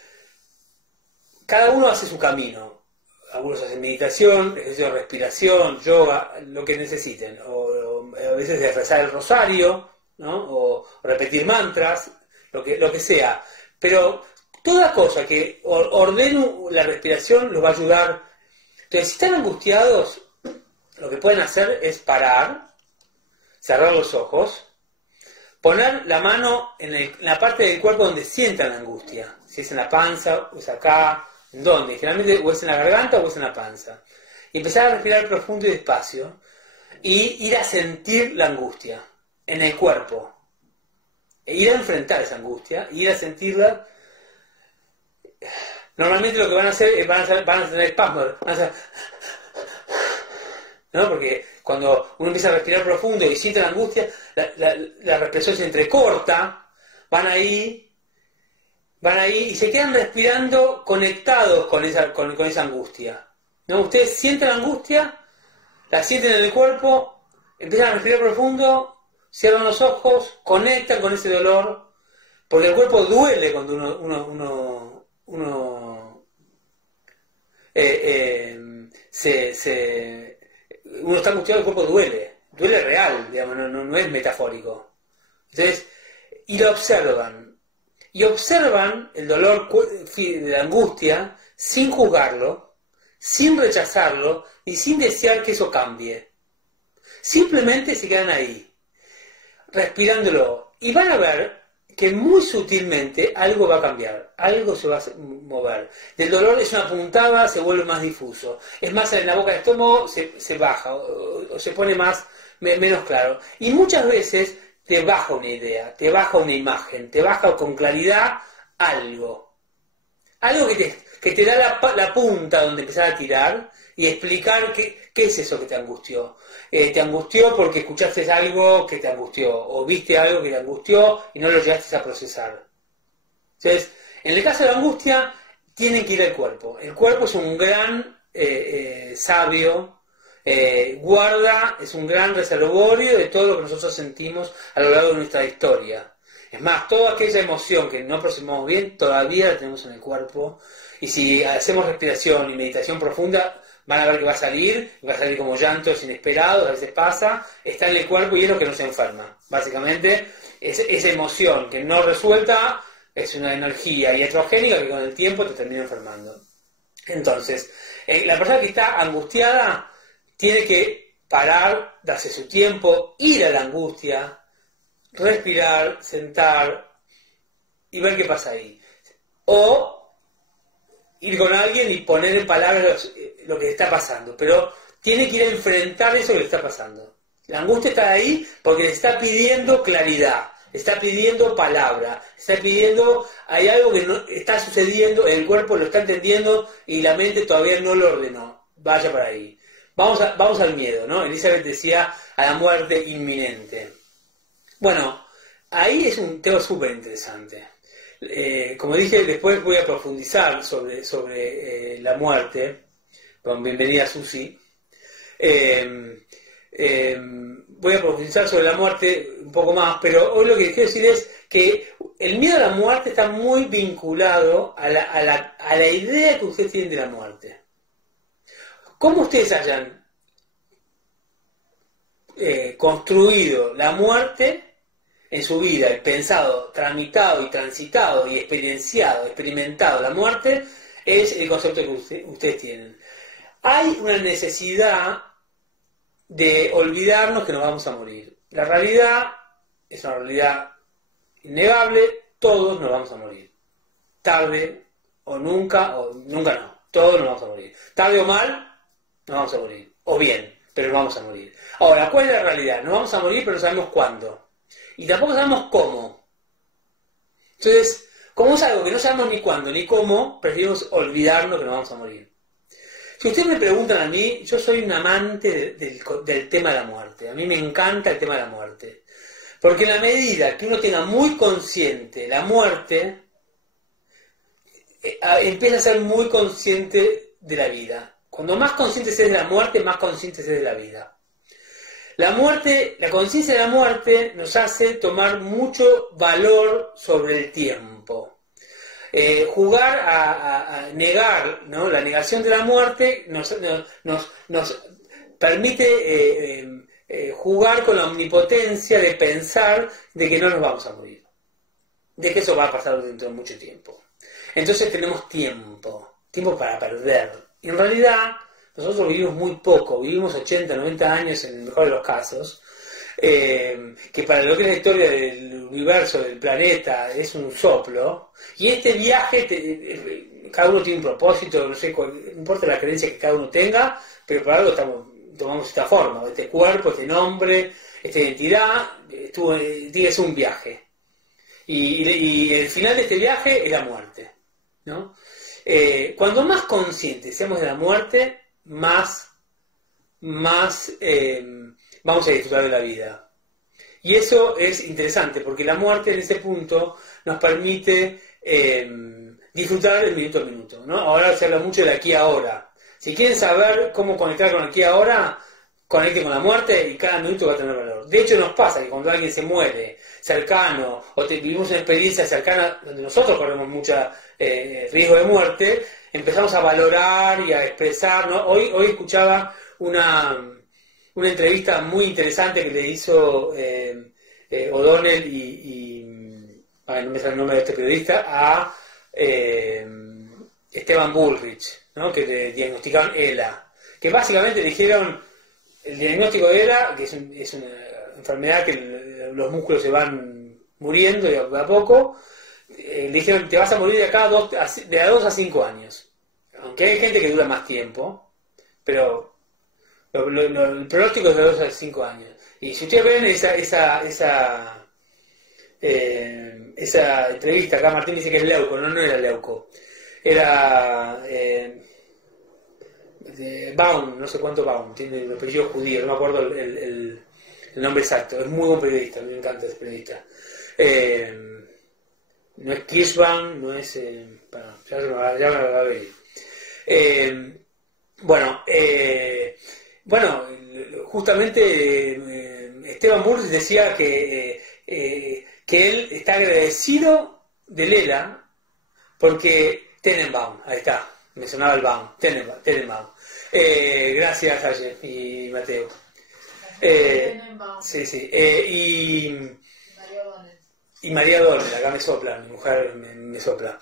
cada uno hace su camino. Algunos hacen meditación, ejercicio de respiración, yoga, lo que necesiten. O a veces de rezar el rosario, ¿no? O repetir mantras, lo que sea. Pero toda cosa que ordene la respiración los va a ayudar. Entonces, si están angustiados, lo que pueden hacer es parar, cerrar los ojos, poner la mano en la parte del cuerpo donde sientan la angustia. Si es en la panza, o es acá, ¿en dónde? Generalmente o es en la garganta o es en la panza. Y empezar a respirar profundo y despacio y ir a sentir la angustia en el cuerpo. E ir a enfrentar esa angustia, ir a sentirla. Normalmente lo que van a hacer es van a tener espasmos, ¿no? Porque cuando uno empieza a respirar profundo y siente la angustia, la respiración se entrecorta, van ahí y se quedan respirando conectados con esa angustia, ¿no? Ustedes sienten la angustia, la sienten en el cuerpo, empiezan a respirar profundo, cierran los ojos, conectan con ese dolor, porque el cuerpo duele cuando uno está angustiado, el cuerpo duele real, digamos, no es metafórico. Entonces, y lo observan el dolor de la angustia sin juzgarlo, sin rechazarlo y sin desear que eso cambie. Simplemente se quedan ahí, respirándolo, y van a ver que muy sutilmente algo va a cambiar, algo se va a mover. Del dolor es una puntada, se vuelve más difuso. Es más, en la boca del estómago se baja o se pone menos claro. Y muchas veces te baja una idea, te baja una imagen, te baja con claridad algo. Algo que te da la punta donde empezar a tirar y explicar qué es eso que te angustió. Te angustió porque escuchaste algo que te angustió, o viste algo que te angustió y no lo llegaste a procesar. Entonces, en el caso de la angustia, tienen que ir al cuerpo. El cuerpo es un gran sabio, es un gran reservorio de todo lo que nosotros sentimos a lo largo de nuestra historia. Es más, toda aquella emoción que no procesamos bien, todavía la tenemos en el cuerpo. Y si hacemos respiración y meditación profunda, van a ver que va a salir como llantos inesperados, a veces pasa, está en el cuerpo y es lo que nos enferma. Básicamente, esa emoción que no resuelta es una energía iatrogénica que con el tiempo te termina enfermando. Entonces, la persona que está angustiada tiene que parar, darse su tiempo, ir a la angustia, respirar, sentar y ver qué pasa ahí. O ir con alguien y poner en palabras lo que está pasando, pero tiene que ir a enfrentar eso que le está pasando. La angustia está ahí porque le está pidiendo claridad, está pidiendo palabra, está pidiendo, hay algo que no está sucediendo, el cuerpo lo está entendiendo y la mente todavía no lo ordenó. Vaya para ahí. Vamos al miedo, ¿no? Elizabeth decía a la muerte inminente. Bueno, ahí es un tema súper interesante. Como dije, después voy a profundizar sobre la muerte. Con bienvenida Susi. Voy a profundizar sobre la muerte un poco más, pero hoy lo que quiero decir es que el miedo a la muerte está muy vinculado a la idea que ustedes tienen de la muerte. ¿Cómo ustedes hayan construido la muerte en su vida, y pensado, tramitado y transitado y experimentado la muerte, es el concepto que ustedes tienen. Hay una necesidad de olvidarnos que nos vamos a morir. La realidad es una realidad innegable, todos nos vamos a morir. Tarde o nunca no. Todos nos vamos a morir. Tarde o mal, nos vamos a morir. O bien, pero nos vamos a morir. Ahora, ¿cuál es la realidad? Nos vamos a morir, pero no sabemos cuándo. Y tampoco sabemos cómo. Entonces, como es algo que no sabemos ni cuándo ni cómo, preferimos olvidarnos que nos vamos a morir. Si ustedes me preguntan a mí, yo soy un amante del tema de la muerte. A mí me encanta el tema de la muerte. Porque en la medida que uno tenga muy consciente la muerte, empieza a ser muy consciente de la vida. Cuando más consciente se es de la muerte, más consciente se es de la vida. La muerte, la conciencia de la muerte nos hace tomar mucho valor sobre el tiempo. Jugar a negar, ¿no? La negación de la muerte nos permite jugar con la omnipotencia de pensar de que no nos vamos a morir, de que eso va a pasar dentro de mucho tiempo. Entonces tenemos tiempo para perder. Y en realidad nosotros vivimos muy poco, vivimos 80, 90 años en el mejor de los casos, que para lo que es la historia del universo, del planeta, es un soplo. Y este viaje, cada uno tiene un propósito, no sé, no importa la creencia que cada uno tenga, pero por algo tomamos esta forma, este cuerpo, este nombre, esta identidad, tiene que ser un viaje. Y el final de este viaje es la muerte, ¿no? Cuando más conscientes seamos de la muerte, más vamos a disfrutar de la vida. Y eso es interesante, porque la muerte en ese punto nos permite disfrutar el minuto a minuto, ¿no? Ahora se habla mucho de aquí a ahora. Si quieren saber cómo conectar con aquí a ahora, conecten con la muerte y cada minuto va a tener valor. De hecho nos pasa que cuando alguien se muere cercano, o vivimos una experiencia cercana donde nosotros corremos mucho riesgo de muerte, empezamos a valorar y a expresar, ¿no? Hoy escuchaba una entrevista muy interesante que le hizo O'Donnell no me sale el nombre de este periodista, a Esteban Bullrich, ¿no? Que le diagnosticaron ELA, que básicamente dijeron el diagnóstico de ELA, que es una enfermedad que los músculos se van muriendo de a poco. Le dijeron te vas a morir de a 2 a 5 años, aunque hay gente que dura más tiempo, pero el pronóstico es de 2 a 5 años. Y si ustedes ven esa entrevista, acá Martín dice que es leuco, no era leuco, era Baum, no sé cuánto Baum, tiene el apellido judío, no me acuerdo el nombre exacto, es muy buen periodista, a mí me encanta ese periodista. No es Kirschbaum, no es... ya me lo va a ver. Justamente Esteban Bullrich decía que él está agradecido de Lela porque Tenenbaum, ahí está, me sonaba el Baum, Tenenbaum. Gracias, Jaye y Mateo. Sí. Y María Donnell, acá me sopla, mi mujer me sopla.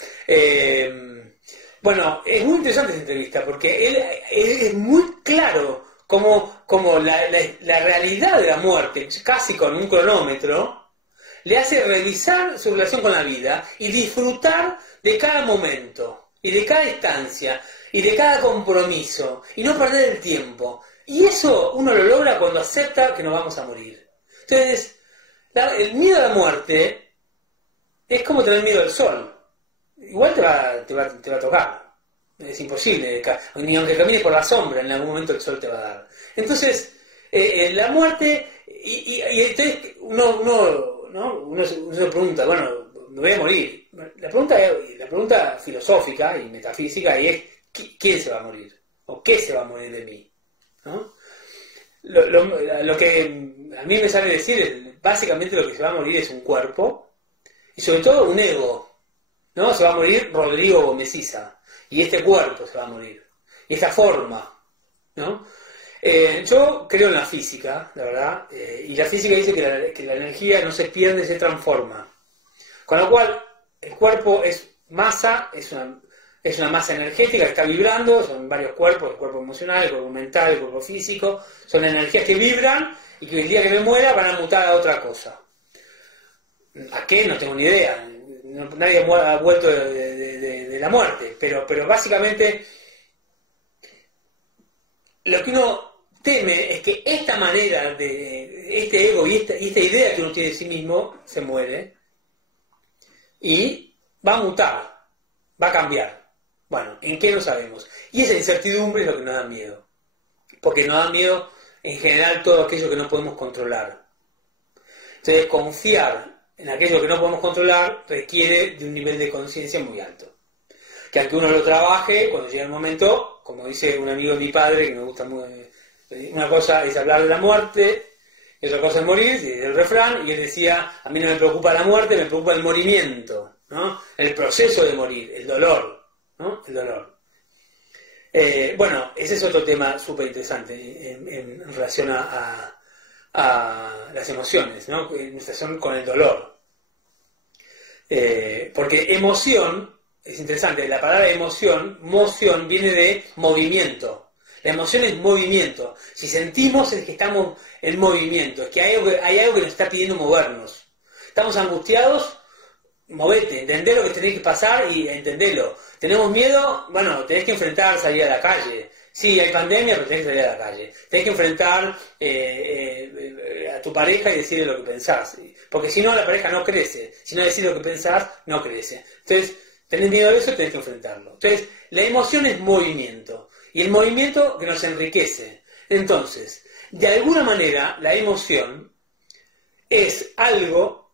Bueno, es muy interesante esta entrevista porque él es muy claro como la realidad de la muerte, casi con un cronómetro, le hace revisar su relación con la vida y disfrutar de cada momento, y de cada instancia, y de cada compromiso, y no perder el tiempo. Y eso uno lo logra cuando acepta que nos vamos a morir. Entonces, el miedo a la muerte es como tener miedo al sol. Igual te va a tocar. Es imposible. Ni aunque camines por la sombra, en algún momento el sol te va a dar. Entonces, la muerte... Y entonces uno se pregunta, bueno, me voy a morir. La pregunta filosófica y metafísica es, ¿quién se va a morir? ¿O qué se va a morir de mí? ¿No? Lo que a mí me sale decir es, básicamente lo que se va a morir es un cuerpo, y sobre todo un ego, ¿no? Se va a morir Rodrigo Gómez Isa, y este cuerpo se va a morir, y esta forma, ¿no? Yo creo en la física, la verdad, y la física dice que la energía no se pierde, se transforma. Con lo cual, el cuerpo es masa, es una masa energética que está vibrando, son varios cuerpos, el cuerpo emocional, el cuerpo mental, el cuerpo físico, son energías que vibran y que el día que me muera van a mutar a otra cosa. ¿A qué? No tengo ni idea. Nadie ha vuelto de la muerte, pero básicamente lo que uno teme es que esta manera de este ego y esta idea que uno tiene de sí mismo se muere y va a mutar, va a cambiar. Bueno, ¿en qué no sabemos? Y esa incertidumbre es lo que nos da miedo, porque nos da miedo en general todo aquello que no podemos controlar. Entonces, confiar en aquello que no podemos controlar requiere de un nivel de conciencia muy alto. Que aunque uno lo trabaje, cuando llega el momento, como dice un amigo de mi padre, que me gusta muy, una cosa es hablar de la muerte, y otra cosa es morir, y el refrán, y él decía, a mí no me preocupa la muerte, me preocupa el morimiento, ¿no? El proceso de morir, el dolor, ¿no? El dolor. Bueno, ese es otro tema súper interesante en relación a las emociones, ¿no? En relación con el dolor. Porque emoción, es interesante, la palabra moción viene de movimiento. La emoción es movimiento. Si sentimos es que estamos en movimiento, es que hay algo que nos está pidiendo movernos. Estamos angustiados, movete, entendé lo que tenés que pasar y entendelo. ¿Tenemos miedo? Bueno, tenés que enfrentar, salir a la calle. Sí, hay pandemia, pero tenés que salir a la calle. Tenés que enfrentar a tu pareja y decirle lo que pensás. Porque si no, la pareja no crece. Si no decís lo que pensás, no crece. Entonces, tenés miedo de eso, tenés que enfrentarlo. Entonces, la emoción es movimiento. Y el movimiento que nos enriquece. Entonces, de alguna manera, la emoción es algo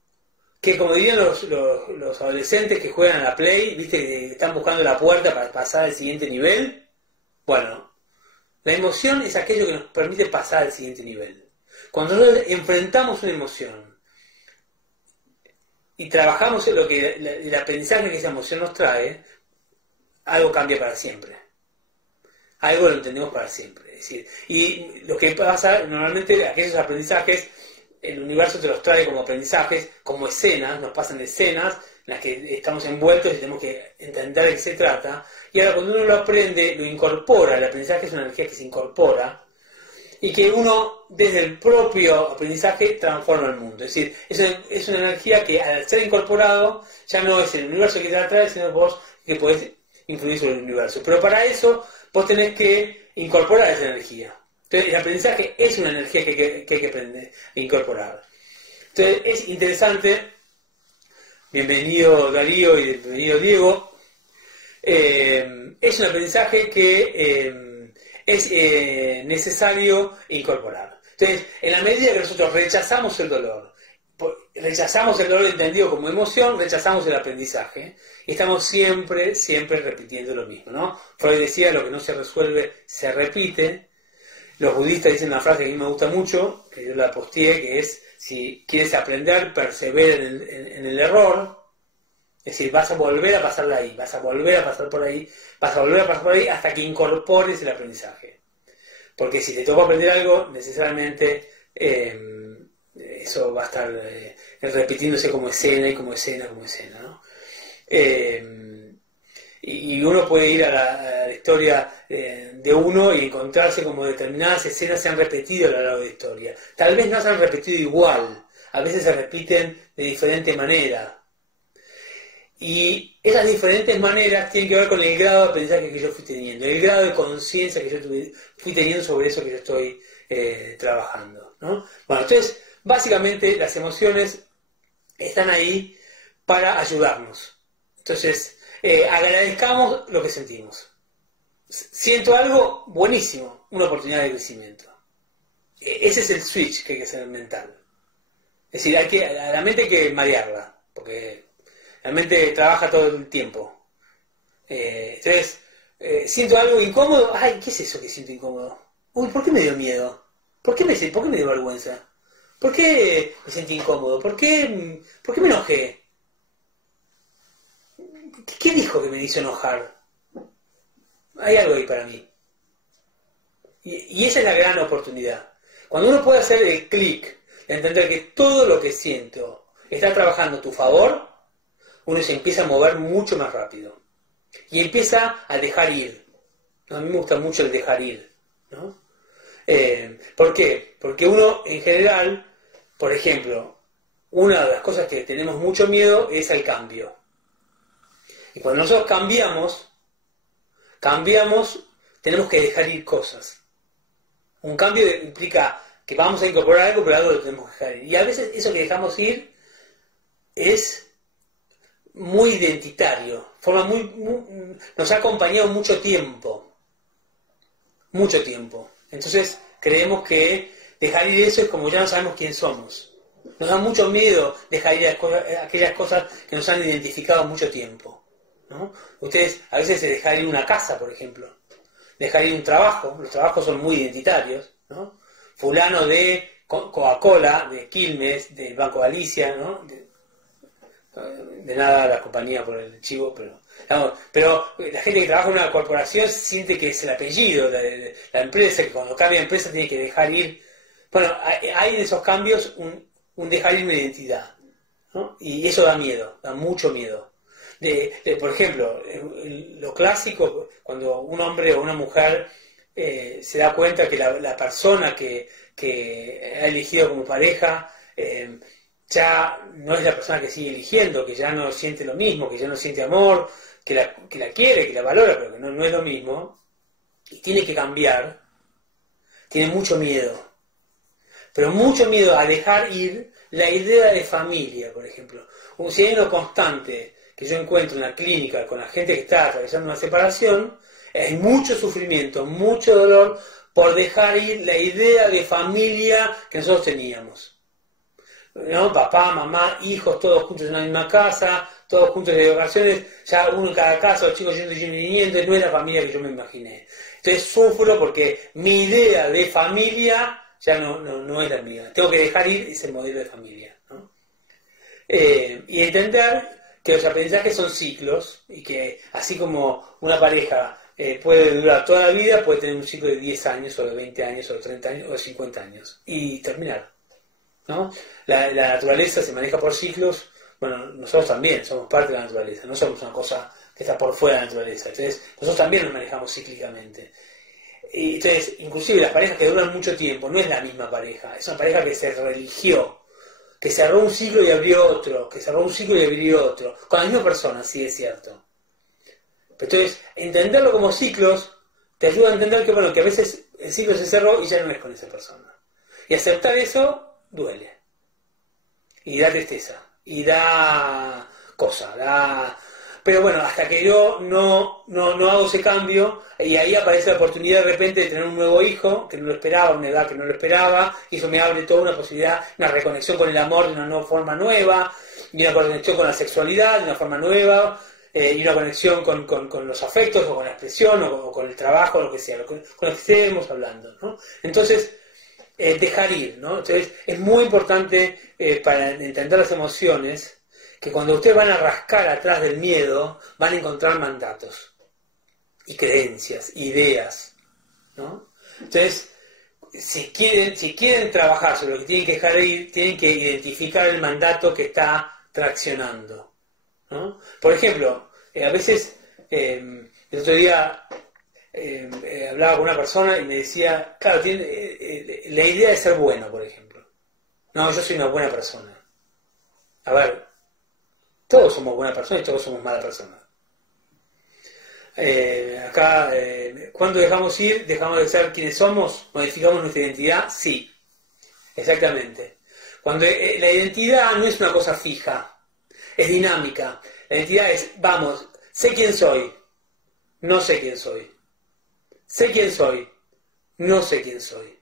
que, como dirían los adolescentes que juegan a la Play, ¿viste? Que están buscando la puerta para pasar al siguiente nivel. Bueno, la emoción es aquello que nos permite pasar al siguiente nivel. Cuando nosotros enfrentamos una emoción y trabajamos en el aprendizaje que esa emoción nos trae, algo cambia para siempre. Algo lo entendemos para siempre. Es decir, y lo que pasa, normalmente aquellos aprendizajes, el universo te los trae como aprendizajes, como escenas, nos pasan escenas en las que estamos envueltos y tenemos que entender de qué se trata. Y ahora cuando uno lo aprende, lo incorpora, el aprendizaje es una energía que se incorpora, y que uno, desde el propio aprendizaje, transforma el mundo. Es decir, es una energía que al ser incorporado, ya no es el universo que te la trae, sino vos que podés influir sobre el universo. Pero para eso, vos tenés que incorporar esa energía. Entonces, el aprendizaje es una energía que hay que aprender a incorporar. Entonces, es interesante. Bienvenido Darío y bienvenido Diego. Es un aprendizaje que es necesario incorporar. Entonces, en la medida que nosotros rechazamos el dolor entendido como emoción, rechazamos el aprendizaje y estamos siempre repitiendo lo mismo, ¿no? Freud decía, lo que no se resuelve se repite. Los budistas dicen una frase que a mí me gusta mucho, que yo la posteé, que es, si quieres aprender, persevera en el error. Es decir, vas a volver a pasar de ahí, vas a volver a pasar por ahí, vas a volver a pasar por ahí hasta que incorpores el aprendizaje. Porque si te toca aprender algo, necesariamente eso va a estar repitiéndose como escena y como escena, ¿no? Y uno puede ir a la historia de uno y encontrarse como determinadas escenas se han repetido a lo largo de la historia. Tal vez no se han repetido igual, a veces se repiten de diferente manera. Y esas diferentes maneras tienen que ver con el grado de aprendizaje que yo fui teniendo, el grado de conciencia que yo fui teniendo sobre eso que yo estoy trabajando, ¿no? Bueno, entonces, básicamente las emociones están ahí para ayudarnos. Entonces, agradezcamos lo que sentimos. Siento algo, buenísimo, una oportunidad de crecimiento. Ese es el switch que hay que hacer mental. Es decir, a la mente hay que marearla, porque la mente trabaja todo el tiempo. Entonces, siento algo incómodo. Ay, ¿qué es eso que siento incómodo? Uy, ¿por qué me dio miedo? ¿Por qué me dio vergüenza? ¿Por qué me sentí incómodo? ¿Por qué me enojé? ¿Qué dijo que me hizo enojar? Hay algo ahí para mí. Y esa es la gran oportunidad. Cuando uno puede hacer el clic, de entender que todo lo que siento está trabajando a tu favor, uno se empieza a mover mucho más rápido. Y empieza a dejar ir. A mí me gusta mucho el dejar ir, ¿no? ¿Por qué? Porque uno, en general, por ejemplo, una de las cosas que tenemos mucho miedo es al cambio. Y cuando nosotros cambiamos, tenemos que dejar ir cosas. Un cambio implica que vamos a incorporar algo, pero algo lo tenemos que dejar ir. Y a veces eso que dejamos ir es muy identitario, nos ha acompañado mucho tiempo. Entonces creemos que dejar ir eso es como ya no sabemos quién somos. Nos da mucho miedo dejar ir aquellas cosas que nos han identificado mucho tiempo, ¿no? Ustedes a veces se dejar ir una casa, por ejemplo, dejar ir un trabajo. Los trabajos son muy identitarios, ¿no? Fulano de Coca-Cola, de Quilmes, del Banco Galicia, ¿no? De nada la compañía por el chivo, pero la gente que trabaja en una corporación siente que es el apellido de la empresa, que cuando cambia de empresa tiene que dejar ir. Bueno, hay en esos cambios un dejar ir una identidad, ¿no? Y eso da miedo, da mucho miedo. Por ejemplo, lo clásico, cuando un hombre o una mujer se da cuenta que la persona que ha elegido como pareja ya no es la persona que sigue eligiendo, que ya no siente lo mismo, que ya no siente amor, que la quiere, que la valora, pero que no es lo mismo, y tiene que cambiar, tiene mucho miedo. Pero mucho miedo a dejar ir la idea de familia, por ejemplo. Si hay una constante que yo encuentro en la clínica con la gente que está atravesando una separación, hay mucho sufrimiento, mucho dolor por dejar ir la idea de familia que nosotros teníamos, ¿no? Papá, mamá, hijos, todos juntos en la misma casa, todos juntos de vacaciones, ya uno en cada casa, los chicos yendo y viniendo, no es la familia que yo me imaginé. Entonces sufro porque mi idea de familia ya no es la mía. Tengo que dejar ir ese modelo de familia, ¿no? Y entender que los aprendizajes son ciclos y que así como una pareja puede durar toda la vida, puede tener un ciclo de 10 años, o de 20 años, o de 30 años, o de 50 años, y terminar, ¿no? La naturaleza se maneja por ciclos. Bueno, nosotros también somos parte de la naturaleza, no somos una cosa que está por fuera de la naturaleza. Entonces, nosotros también nos manejamos cíclicamente. Y entonces, inclusive las parejas que duran mucho tiempo, no es la misma pareja, es una pareja que se religió, que cerró un ciclo y abrió otro, que cerró un ciclo y abrió otro, con la misma persona, sí es cierto. Entonces, entenderlo como ciclos te ayuda a entender que, bueno, que a veces el ciclo se cerró y ya no es con esa persona. Y aceptar eso duele. Y da tristeza. Y da cosa. Pero bueno, hasta que yo no hago ese cambio, y ahí aparece la oportunidad de repente de tener un nuevo hijo, que no lo esperaba, una edad que no lo esperaba, y eso me abre toda una posibilidad, una reconexión con el amor de una nueva forma nueva, y una conexión con la sexualidad de una forma nueva, y una conexión con los afectos, o con la expresión, o con el trabajo, o lo que sea, con lo que estemos hablando, ¿no? Entonces, dejar ir, ¿no? Entonces, es muy importante para entender las emociones, que cuando ustedes van a rascar atrás del miedo, van a encontrar mandatos, y creencias, ideas, ¿no? Entonces, si quieren trabajar sobre lo que tienen que dejar ir, tienen que identificar el mandato que está traccionando, ¿no? Por ejemplo, a veces, el otro día hablaba con una persona y me decía, claro, la idea de ser bueno, por ejemplo. No, yo soy una buena persona. A ver, todos somos buenas personas y todos somos malas personas. Cuando dejamos ir, dejamos de ser quienes somos, modificamos nuestra identidad, sí, exactamente. Cuando la identidad no es una cosa fija, es dinámica. La identidad es, vamos, sé quién soy, no sé quién soy. Sé quién soy, no sé quién soy.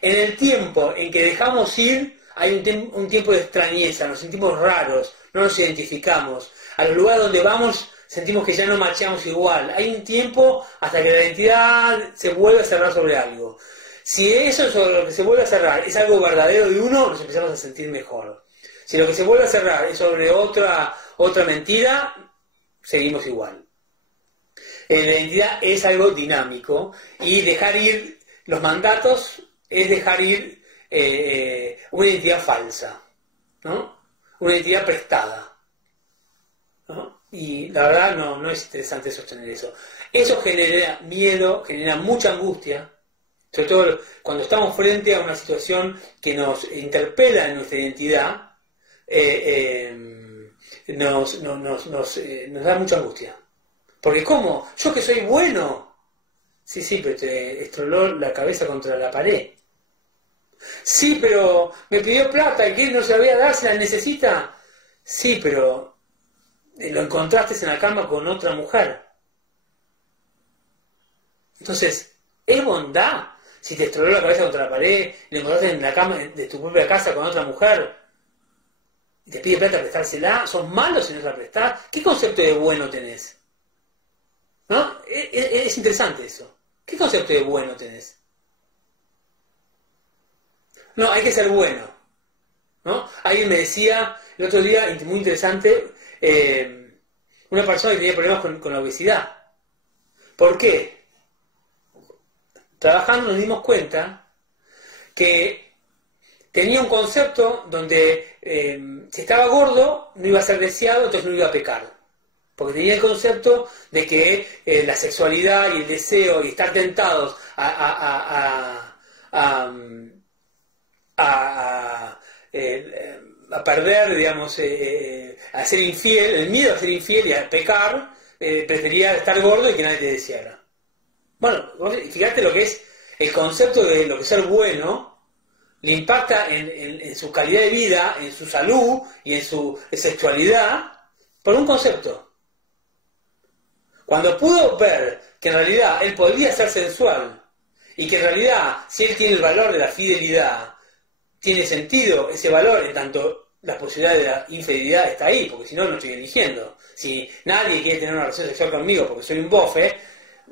En el tiempo en que dejamos ir, hay un tiempo de extrañeza, nos sentimos raros, no nos identificamos. A los lugares donde vamos sentimos que ya no marchamos igual. Hay un tiempo hasta que la identidad se vuelve a cerrar sobre algo. Si eso sobre lo que se vuelve a cerrar es algo verdadero de uno, nos empezamos a sentir mejor. Si lo que se vuelve a cerrar es sobre otra mentira, seguimos igual. La identidad es algo dinámico y dejar ir los mandatos es dejar ir una identidad falsa, ¿no? Una identidad prestada, ¿no? Y la verdad no es interesante sostener eso. Eso genera miedo, genera mucha angustia, sobre todo cuando estamos frente a una situación que nos interpela en nuestra identidad, nos da mucha angustia. Porque ¿cómo? Yo que soy bueno. Sí, pero te estroló la cabeza contra la pared. Sí, pero me pidió plata y que no se la voy a dar, se la necesita. Sí, pero lo encontraste en la cama con otra mujer. Entonces, ¿es bondad si te estroló la cabeza contra la pared y lo encontraste en la cama de tu propia casa con otra mujer y te pide plata prestársela? ¿Sos malo si no se la prestás? ¿Qué concepto de bueno tenés? ¿No? Es interesante eso. ¿Qué concepto de bueno tenés? No, hay que ser bueno, ¿no? Alguien me decía el otro día, muy interesante, una persona que tenía problemas con la obesidad. ¿Por qué? Trabajando nos dimos cuenta que tenía un concepto donde si estaba gordo no iba a ser deseado, entonces no iba a pecar. Porque tenía el concepto de que la sexualidad y el deseo y estar tentados a perder, digamos, a ser infiel, el miedo a ser infiel y a pecar, prefería estar gordo y que nadie te deseara. Bueno, fíjate lo que es el concepto de lo que es ser bueno, le impacta en su calidad de vida, en su salud y en su sexualidad, por un concepto. Cuando pudo ver que en realidad él podía ser sensual y que en realidad si él tiene el valor de la fidelidad, tiene sentido ese valor, en tanto la posibilidad de la infidelidad está ahí, porque si no, no estoy eligiendo. Si nadie quiere tener una relación sexual conmigo porque soy un bofe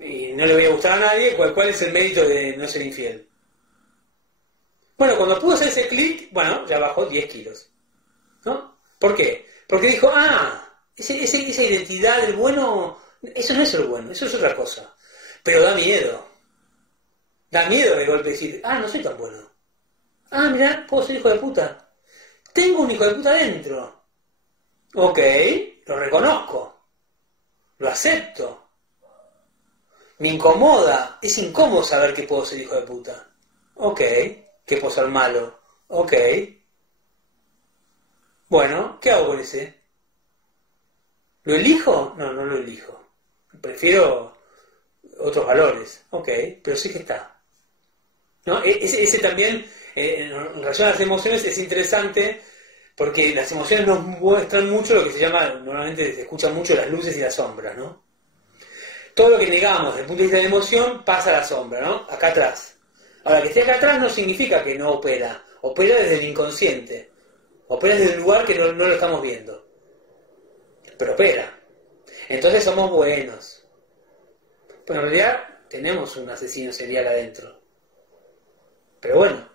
y no le voy a gustar a nadie, ¿cuál es el mérito de no ser infiel? Bueno, cuando pudo hacer ese clic, bueno, ya bajó 10 kilos. ¿No? ¿Por qué? Porque dijo, esa identidad del bueno, eso no es ser bueno, eso es otra cosa. Pero da miedo. Da miedo de golpe decir, no soy tan bueno. Mirá, puedo ser hijo de puta. Tengo un hijo de puta dentro. Ok, lo reconozco. Lo acepto. Me incomoda. Es incómodo saber que puedo ser hijo de puta. Ok, que puedo ser malo. Ok. Bueno, ¿qué hago con ese? ¿Lo elijo? No lo elijo. Prefiero otros valores. Ok, pero sí que está. ¿No? Ese también, en relación a las emociones, es interesante porque las emociones nos muestran mucho lo que se llama, normalmente se escucha mucho, las luces y las sombras, ¿no? Todo lo que negamos desde el punto de vista de la emoción pasa a la sombra, ¿no? Acá atrás. Ahora, que esté acá atrás no significa que no opera. Opera desde el inconsciente. Opera desde el lugar que no lo estamos viendo. Pero opera. Entonces somos buenos. Pero en realidad tenemos un asesino serial adentro. Pero bueno,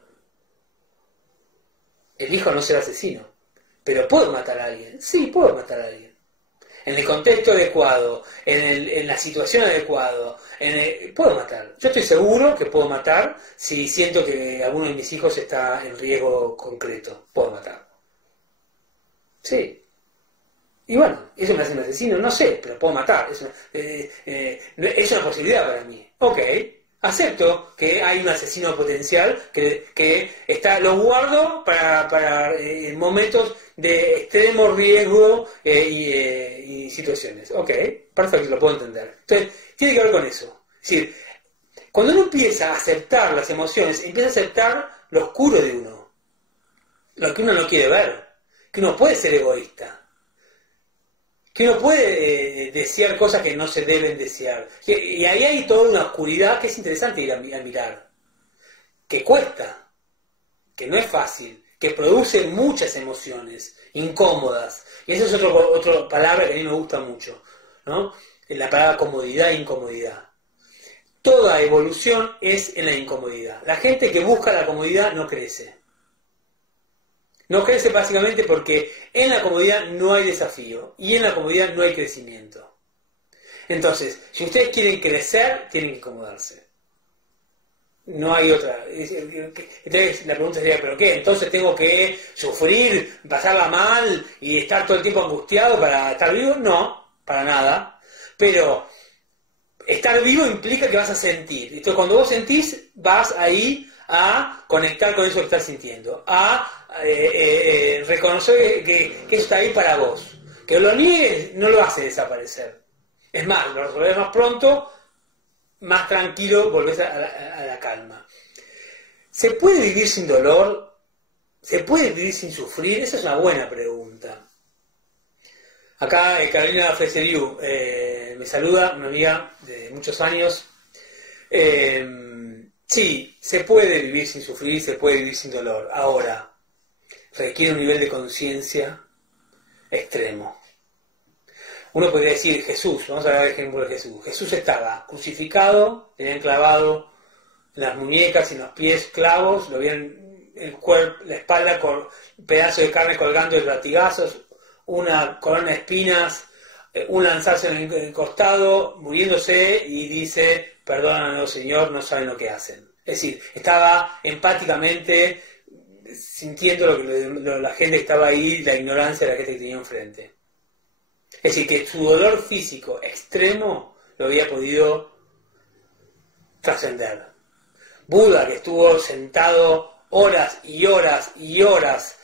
elijo no ser asesino. Pero ¿puedo matar a alguien? Sí, puedo matar a alguien. En el contexto adecuado, en la situación adecuada, puedo matar. Yo estoy seguro que puedo matar si siento que alguno de mis hijos está en riesgo concreto. Puedo matar. Sí. Y bueno, ¿eso me hace un asesino? No sé, pero puedo matar. Es una posibilidad para mí. Ok. Acepto que hay un asesino potencial que lo guardo para momentos de extremo riesgo y situaciones. Ok, perfecto, lo puedo entender. Entonces, tiene que ver con eso. Es decir, cuando uno empieza a aceptar las emociones, empieza a aceptar lo oscuro de uno. Lo que uno no quiere ver. Que uno puede ser egoísta. Que uno puede desear cosas que no se deben desear. Y ahí hay toda una oscuridad que es interesante ir a mirar. Que cuesta. Que no es fácil. Que produce muchas emociones incómodas. Y esa es otra palabra que a mí me gusta mucho, ¿no? La palabra comodidad e incomodidad. Toda evolución es en la incomodidad. La gente que busca la comodidad no crece. No crece básicamente porque en la comodidad no hay desafío y en la comodidad no hay crecimiento. Entonces, si ustedes quieren crecer, tienen que incomodarse. No hay otra. Entonces la pregunta sería, ¿pero qué? ¿Entonces tengo que sufrir, pasarla mal y estar todo el tiempo angustiado para estar vivo? No, para nada. Pero estar vivo implica que vas a sentir. Entonces cuando vos sentís, vas ahí a conectar con eso que estás sintiendo, a reconocer que eso está ahí para vos. Que lo niegues no lo hace desaparecer. Es más, lo resolvés más pronto, más tranquilo, volvés a la calma. ¿Se puede vivir sin dolor? ¿Se puede vivir sin sufrir? Esa es una buena pregunta. Acá Carolina Fleseriu me saluda, una amiga de muchos años. Sí, se puede vivir sin sufrir, se puede vivir sin dolor. Ahora, requiere un nivel de conciencia extremo. Uno podría decir Jesús, vamos a ver el ejemplo de Jesús. Jesús estaba crucificado, le habían clavado en las muñecas y en los pies clavos, lo habían el cuerpo, la espalda con pedazos de carne colgando de latigazos, una corona de espinas, un lanzazo en el costado, muriéndose, y dice, perdónanos Señor, no saben lo que hacen. Es decir, estaba empáticamente sintiendo lo que la gente que estaba ahí, la ignorancia de la gente que tenía enfrente. Es decir, que su dolor físico extremo lo había podido trascender. Buda, que estuvo sentado horas y horas y horas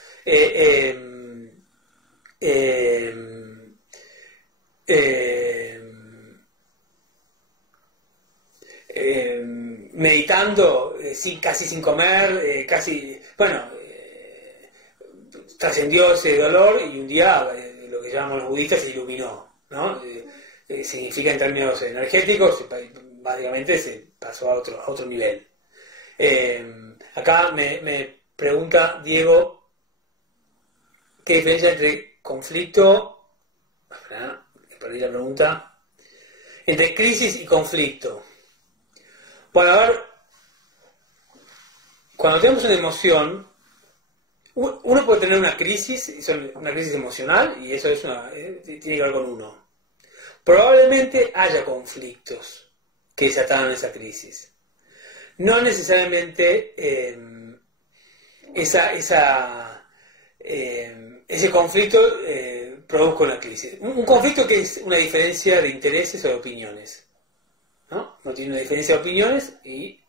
meditando, casi sin comer, trascendió ese dolor y un día lo que llamamos los budistas se iluminó, ¿no? Significa en términos energéticos, básicamente se pasó a otro nivel. Acá me pregunta Diego, ¿qué diferencia entre conflicto? Espera, perdí la pregunta. Entre crisis y conflicto. Bueno, a ver, cuando tenemos una emoción, uno puede tener una crisis emocional, y eso tiene que ver con uno. Probablemente haya conflictos que desataron esa crisis. No necesariamente ese conflicto produzca una crisis. Un conflicto que es una diferencia de intereses o de opiniones. ¿No? No tiene una diferencia de opiniones y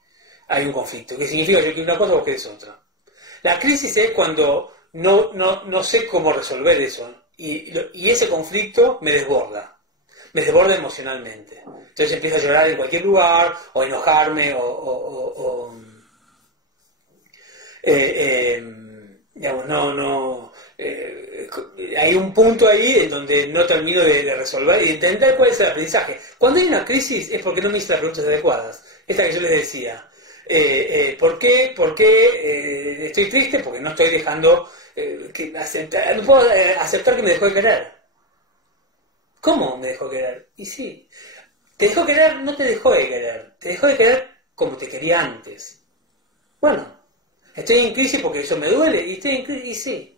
hay un conflicto. ¿Qué significa? Yo quiero una cosa, vos querés otra. La crisis es cuando no sé cómo resolver eso y ese conflicto me desborda emocionalmente. Entonces empiezo a llorar en cualquier lugar, o a enojarme, hay un punto ahí en donde no termino de resolver y de entender cuál es el aprendizaje. Cuando hay una crisis es porque no me hice las preguntas adecuadas. Esta que yo les decía. ¿Por qué estoy triste? Porque no estoy dejando no puedo aceptar que me dejó de querer. ¿Cómo me dejó de querer? Y sí, te dejó de querer, no te dejó de querer, te dejó de querer como te quería antes. Bueno, estoy en crisis porque eso me duele, y estoy en crisis, y sí.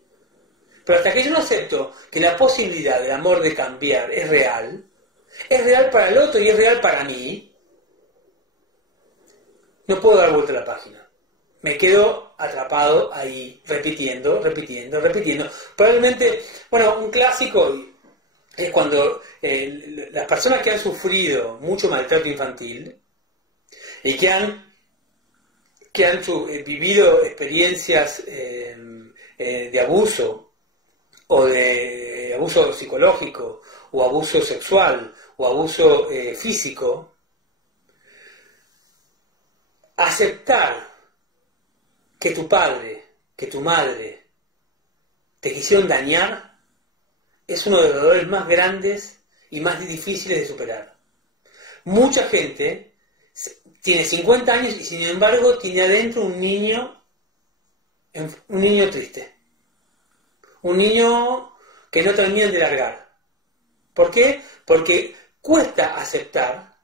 Pero hasta que yo no acepto que la posibilidad del amor de cambiar es real para el otro y es real para mí, no puedo dar vuelta a la página. Me quedo atrapado ahí, repitiendo. Probablemente, un clásico es cuando las personas que han sufrido mucho maltrato infantil y que han vivido experiencias de abuso, o de abuso psicológico, o abuso sexual, o abuso físico, aceptar que tu padre, que tu madre te quisieron dañar es uno de los dolores más grandes y más difíciles de superar. Mucha gente tiene 50 años y sin embargo tiene adentro un niño triste, un niño que no terminan de largar. ¿Por qué? Porque cuesta aceptar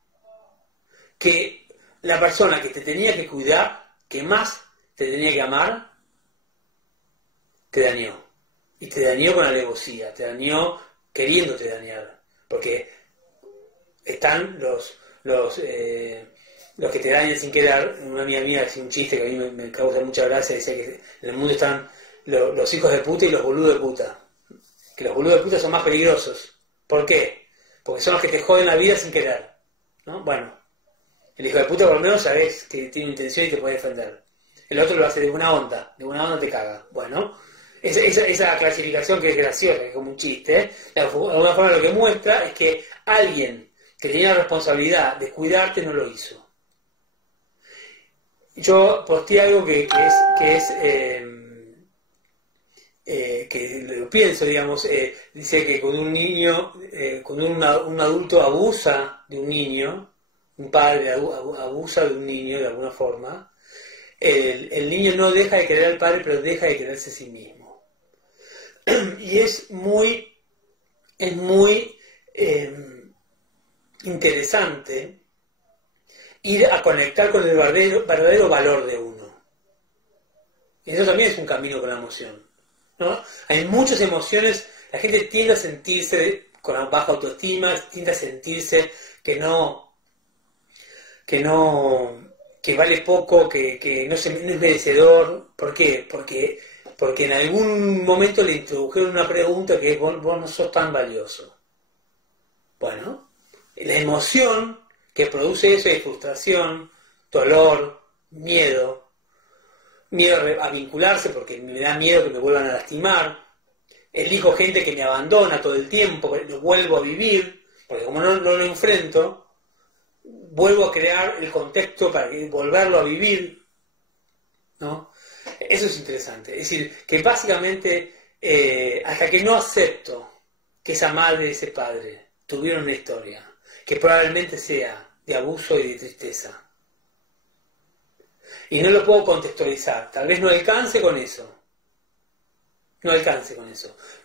que la persona que te tenía que cuidar, que más te tenía que amar, te dañó. Y te dañó con alevosía, te dañó queriéndote dañar. Porque están los que te dañan sin querer. Una amiga mía hacía un chiste que a mí me causa mucha gracia, decía que en el mundo están los hijos de puta y los boludos de puta. Que los boludos de puta son más peligrosos. ¿Por qué? Porque son los que te joden la vida sin querer, ¿no? Bueno, el hijo de puta por lo menos sabes que tiene intención y te puede defender. El otro lo hace de buena onda te caga. Bueno, esa clasificación que es graciosa, que es como un chiste, de alguna forma lo que muestra es que alguien que tenía la responsabilidad de cuidarte no lo hizo. Yo posteé algo que lo pienso, digamos, dice que cuando un niño, cuando un adulto abusa de un niño, un padre abusa de un niño de alguna forma, el niño no deja de querer al padre, pero deja de quererse a sí mismo. Y es muy interesante ir a conectar con el verdadero valor de uno. Y eso también es un camino con la emoción, ¿no? Hay muchas emociones, la gente tiende a sentirse con baja autoestima, tiende a sentirse que vale poco, que no es merecedor. ¿Por qué? Porque en algún momento le introdujeron una pregunta que es: vos no sos tan valioso. Bueno, la emoción que produce eso es frustración, dolor, miedo a vincularse porque me da miedo que me vuelvan a lastimar, elijo gente que me abandona todo el tiempo, lo vuelvo a vivir, porque como no lo enfrento, vuelvo a crear el contexto para volverlo a vivir, ¿no? Eso es interesante. Es decir, que básicamente hasta que no acepto que esa madre y ese padre tuvieron una historia que probablemente sea de abuso y de tristeza, y no lo puedo contextualizar, tal vez no alcance con eso,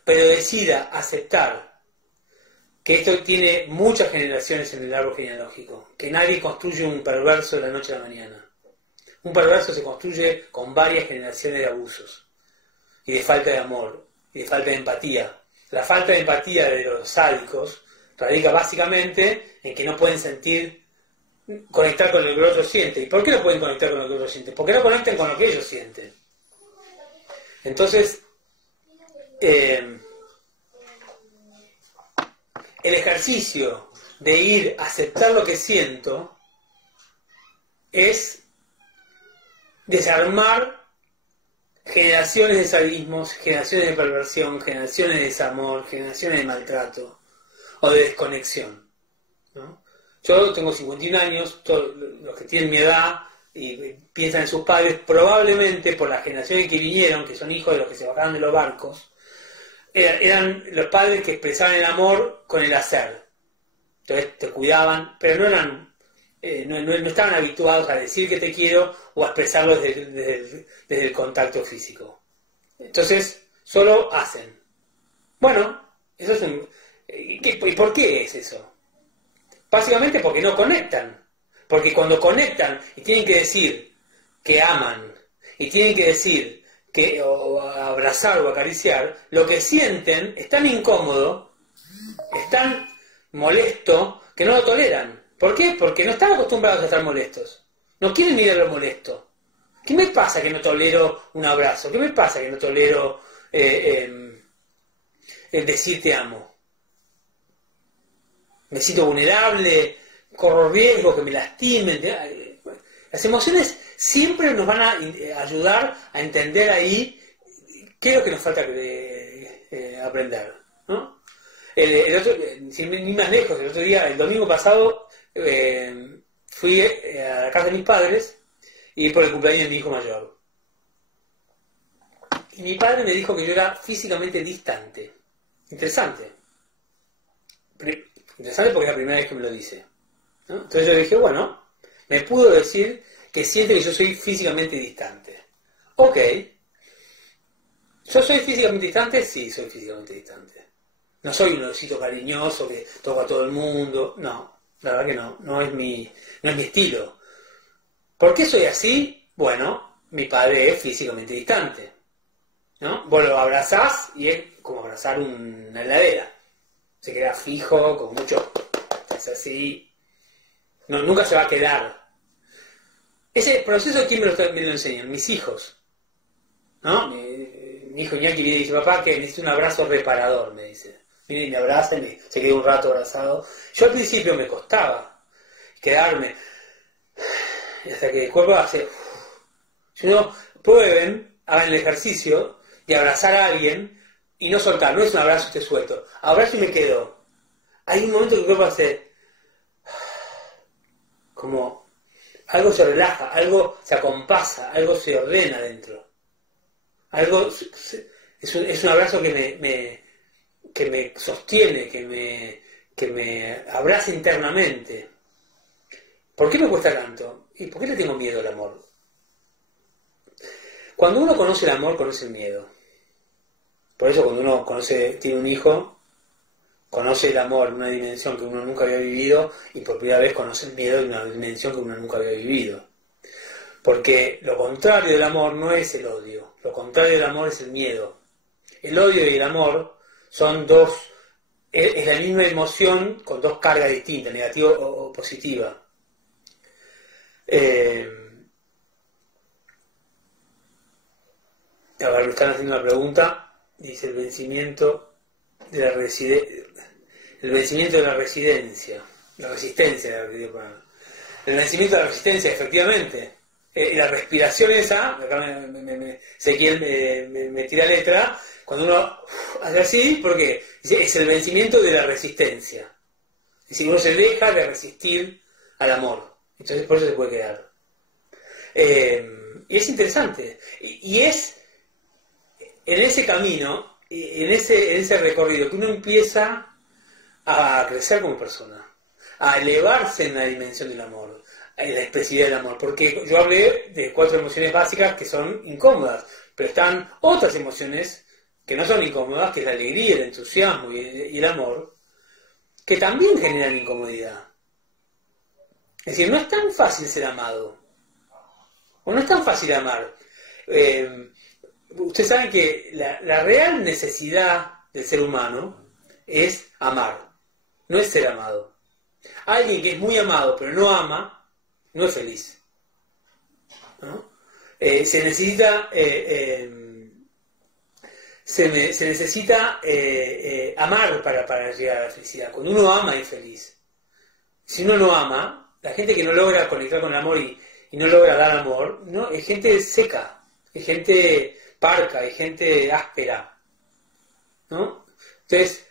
pero decida aceptar que esto tiene muchas generaciones en el árbol genealógico, que nadie construye un perverso de la noche a la mañana. Un perverso se construye con varias generaciones de abusos, y de falta de amor, y de falta de empatía. La falta de empatía de los sádicos radica básicamente en que no pueden conectar con lo que el otro siente. ¿Y por qué no pueden conectar con lo que el otro siente? Porque no conectan con lo que ellos sienten. Entonces, el ejercicio de ir a aceptar lo que siento es desarmar generaciones de sadismos, generaciones de perversión, generaciones de desamor, generaciones de maltrato o de desconexión, ¿no? Yo tengo 51 años, todos los que tienen mi edad y piensan en sus padres, probablemente por las generaciones que vinieron, que son hijos de los que se bajaron de los barcos, eran los padres que expresaban el amor con el hacer. Entonces te cuidaban, pero no estaban habituados a decir que te quiero o a expresarlo desde el contacto físico. Entonces, solo hacen. Bueno, eso es ¿y por qué es eso? Básicamente porque no conectan. Porque cuando conectan y tienen que decir que aman, y tienen que decir o abrazar o acariciar, lo que sienten es tan incómodo, es tan molesto, que no lo toleran. ¿Por qué? Porque no están acostumbrados a estar molestos. No quieren mirar lo molesto. ¿Qué me pasa que no tolero un abrazo? ¿Qué me pasa que no tolero el decir te amo? Me siento vulnerable, corro riesgo, que me lastimen. Las emociones siempre nos van a ayudar a entender ahí qué es lo que nos falta aprender, ¿no? Sin ir más lejos, el otro día, el domingo pasado, fui a la casa de mis padres y por el cumpleaños de mi hijo mayor. Y mi padre me dijo que yo era físicamente distante. Interesante. Interesante porque es la primera vez que me lo dice, ¿no? Entonces yo dije, bueno, me pudo decir que siente que yo soy físicamente distante. Ok. ¿Yo soy físicamente distante? Sí, soy físicamente distante. No soy un osito cariñoso que toca a todo el mundo. No, la verdad que no. No es mi estilo. ¿Por qué soy así? Bueno, mi padre es físicamente distante, ¿no? Vos lo abrazás y es como abrazar una heladera. Se queda fijo, con mucho... Es así. No, nunca se va a quedar. Ese proceso, ¿quién me lo enseñan? Mis hijos, ¿no? Mi hijo Iñaki viene y dice, papá, que necesito un abrazo reparador, me dice. Viene y me abraza y se queda un rato abrazado. Yo al principio me costaba quedarme, hasta que el cuerpo hace... Si no, prueben, hagan el ejercicio de abrazar a alguien y no soltar, no es un abrazo y te suelto. Abrazo y me quedo. Hay un momento que el cuerpo hace... como... algo se relaja, algo se acompasa, algo se ordena dentro. Algo... es un abrazo que me sostiene, que me abraza internamente. ¿Por qué me cuesta tanto? ¿Y por qué le tengo miedo al amor? Cuando uno conoce el amor, conoce el miedo. Por eso cuando uno tiene un hijo, conoce el amor en una dimensión que uno nunca había vivido y por primera vez conoce el miedo en una dimensión que uno nunca había vivido. Porque lo contrario del amor no es el odio, lo contrario del amor es el miedo. El odio y el amor son es la misma emoción con dos cargas distintas, negativa o positiva. A ver, me están haciendo una pregunta. Dice el vencimiento de la resistencia. El vencimiento de la resistencia, efectivamente. La respiración esa, acá Ezequiel me tira letra, cuando uno hace así, ¿por qué? Dice, es el vencimiento de la resistencia. Es decir, uno se deja de resistir al amor. Entonces por eso se puede quedar. Y es interesante. Y es en ese camino, en ese recorrido, que uno empieza a crecer como persona, a elevarse en la dimensión del amor, en la expresividad del amor. Porque yo hablé de 4 emociones básicas que son incómodas, pero están otras emociones que no son incómodas, que es la alegría, el entusiasmo y el amor, que también generan incomodidad. Es decir, no es tan fácil ser amado. O no es tan fácil amar. Ustedes saben que la real necesidad del ser humano es amar. No es ser amado. Alguien que es muy amado pero no ama, no es feliz. ¿No? Se necesita... se necesita amar para llegar a la felicidad. Cuando uno ama es feliz. Si uno no ama, la gente que no logra conectar con el amor y no logra dar amor, no, es gente seca, es gente parca, es gente áspera, ¿no? Entonces,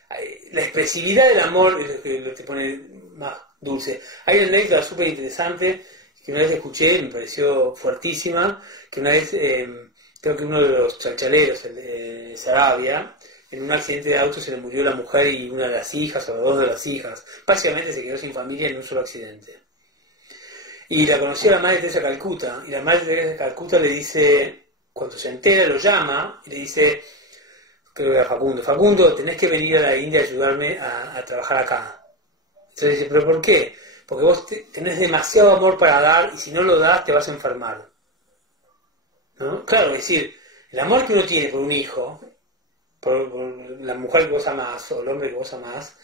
la expresividad del amor es lo que te pone más dulce. Hay una anécdota súper interesante que una vez escuché, me pareció fuertísima, que una vez, creo que uno de los chalchaleros, el de Sarabia, en un accidente de auto se le murió la mujer y una de las hijas, o 2 de las hijas. Básicamente se quedó sin familia en un solo accidente. Y la conoció la madre Teresa de Calcuta, y la madre Teresa de Calcuta le dice, cuando se entera, lo llama, y le dice, creo que era Facundo, tenés que venir a la India a ayudarme a trabajar acá. Entonces dice, ¿pero por qué? Porque vos tenés demasiado amor para dar, y si no lo das, te vas a enfermar. ¿No? Claro, es decir, el amor que uno tiene por un hijo, por la mujer que vos amás, o el hombre que vos amás,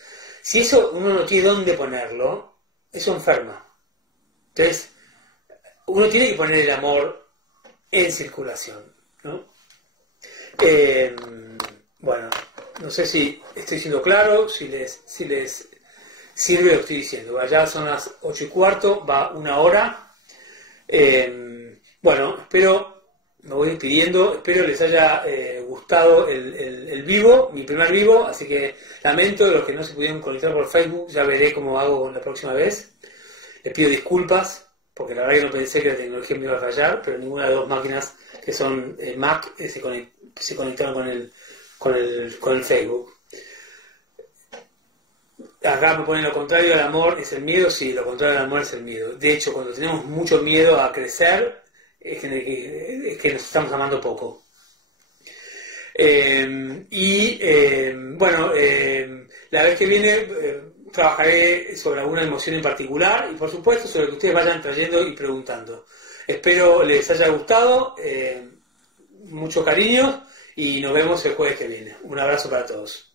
si eso uno no tiene dónde ponerlo, eso enferma. Entonces, uno tiene que poner el amor en circulación, ¿no? Bueno, no sé si estoy siendo claro, si les sirve lo que estoy diciendo. Ya son las 8:15, va 1 hora. Bueno, me voy despidiendo, espero les haya gustado el vivo, mi primer vivo, así que lamento de los que no se pudieron conectar por Facebook, ya veré cómo hago la próxima vez. Les pido disculpas, porque la verdad que no pensé que la tecnología me iba a fallar, pero ninguna de las 2 máquinas que son Mac se conectaron con el Facebook. Acá me ponen lo contrario al amor es el miedo, sí, lo contrario al amor es el miedo. De hecho, cuando tenemos mucho miedo a crecer, es que nos estamos amando poco. Bueno, la vez que viene trabajaré sobre alguna emoción en particular y por supuesto sobre lo que ustedes vayan trayendo y preguntando. Espero les haya gustado, mucho cariño y nos vemos el jueves que viene. Un abrazo para todos.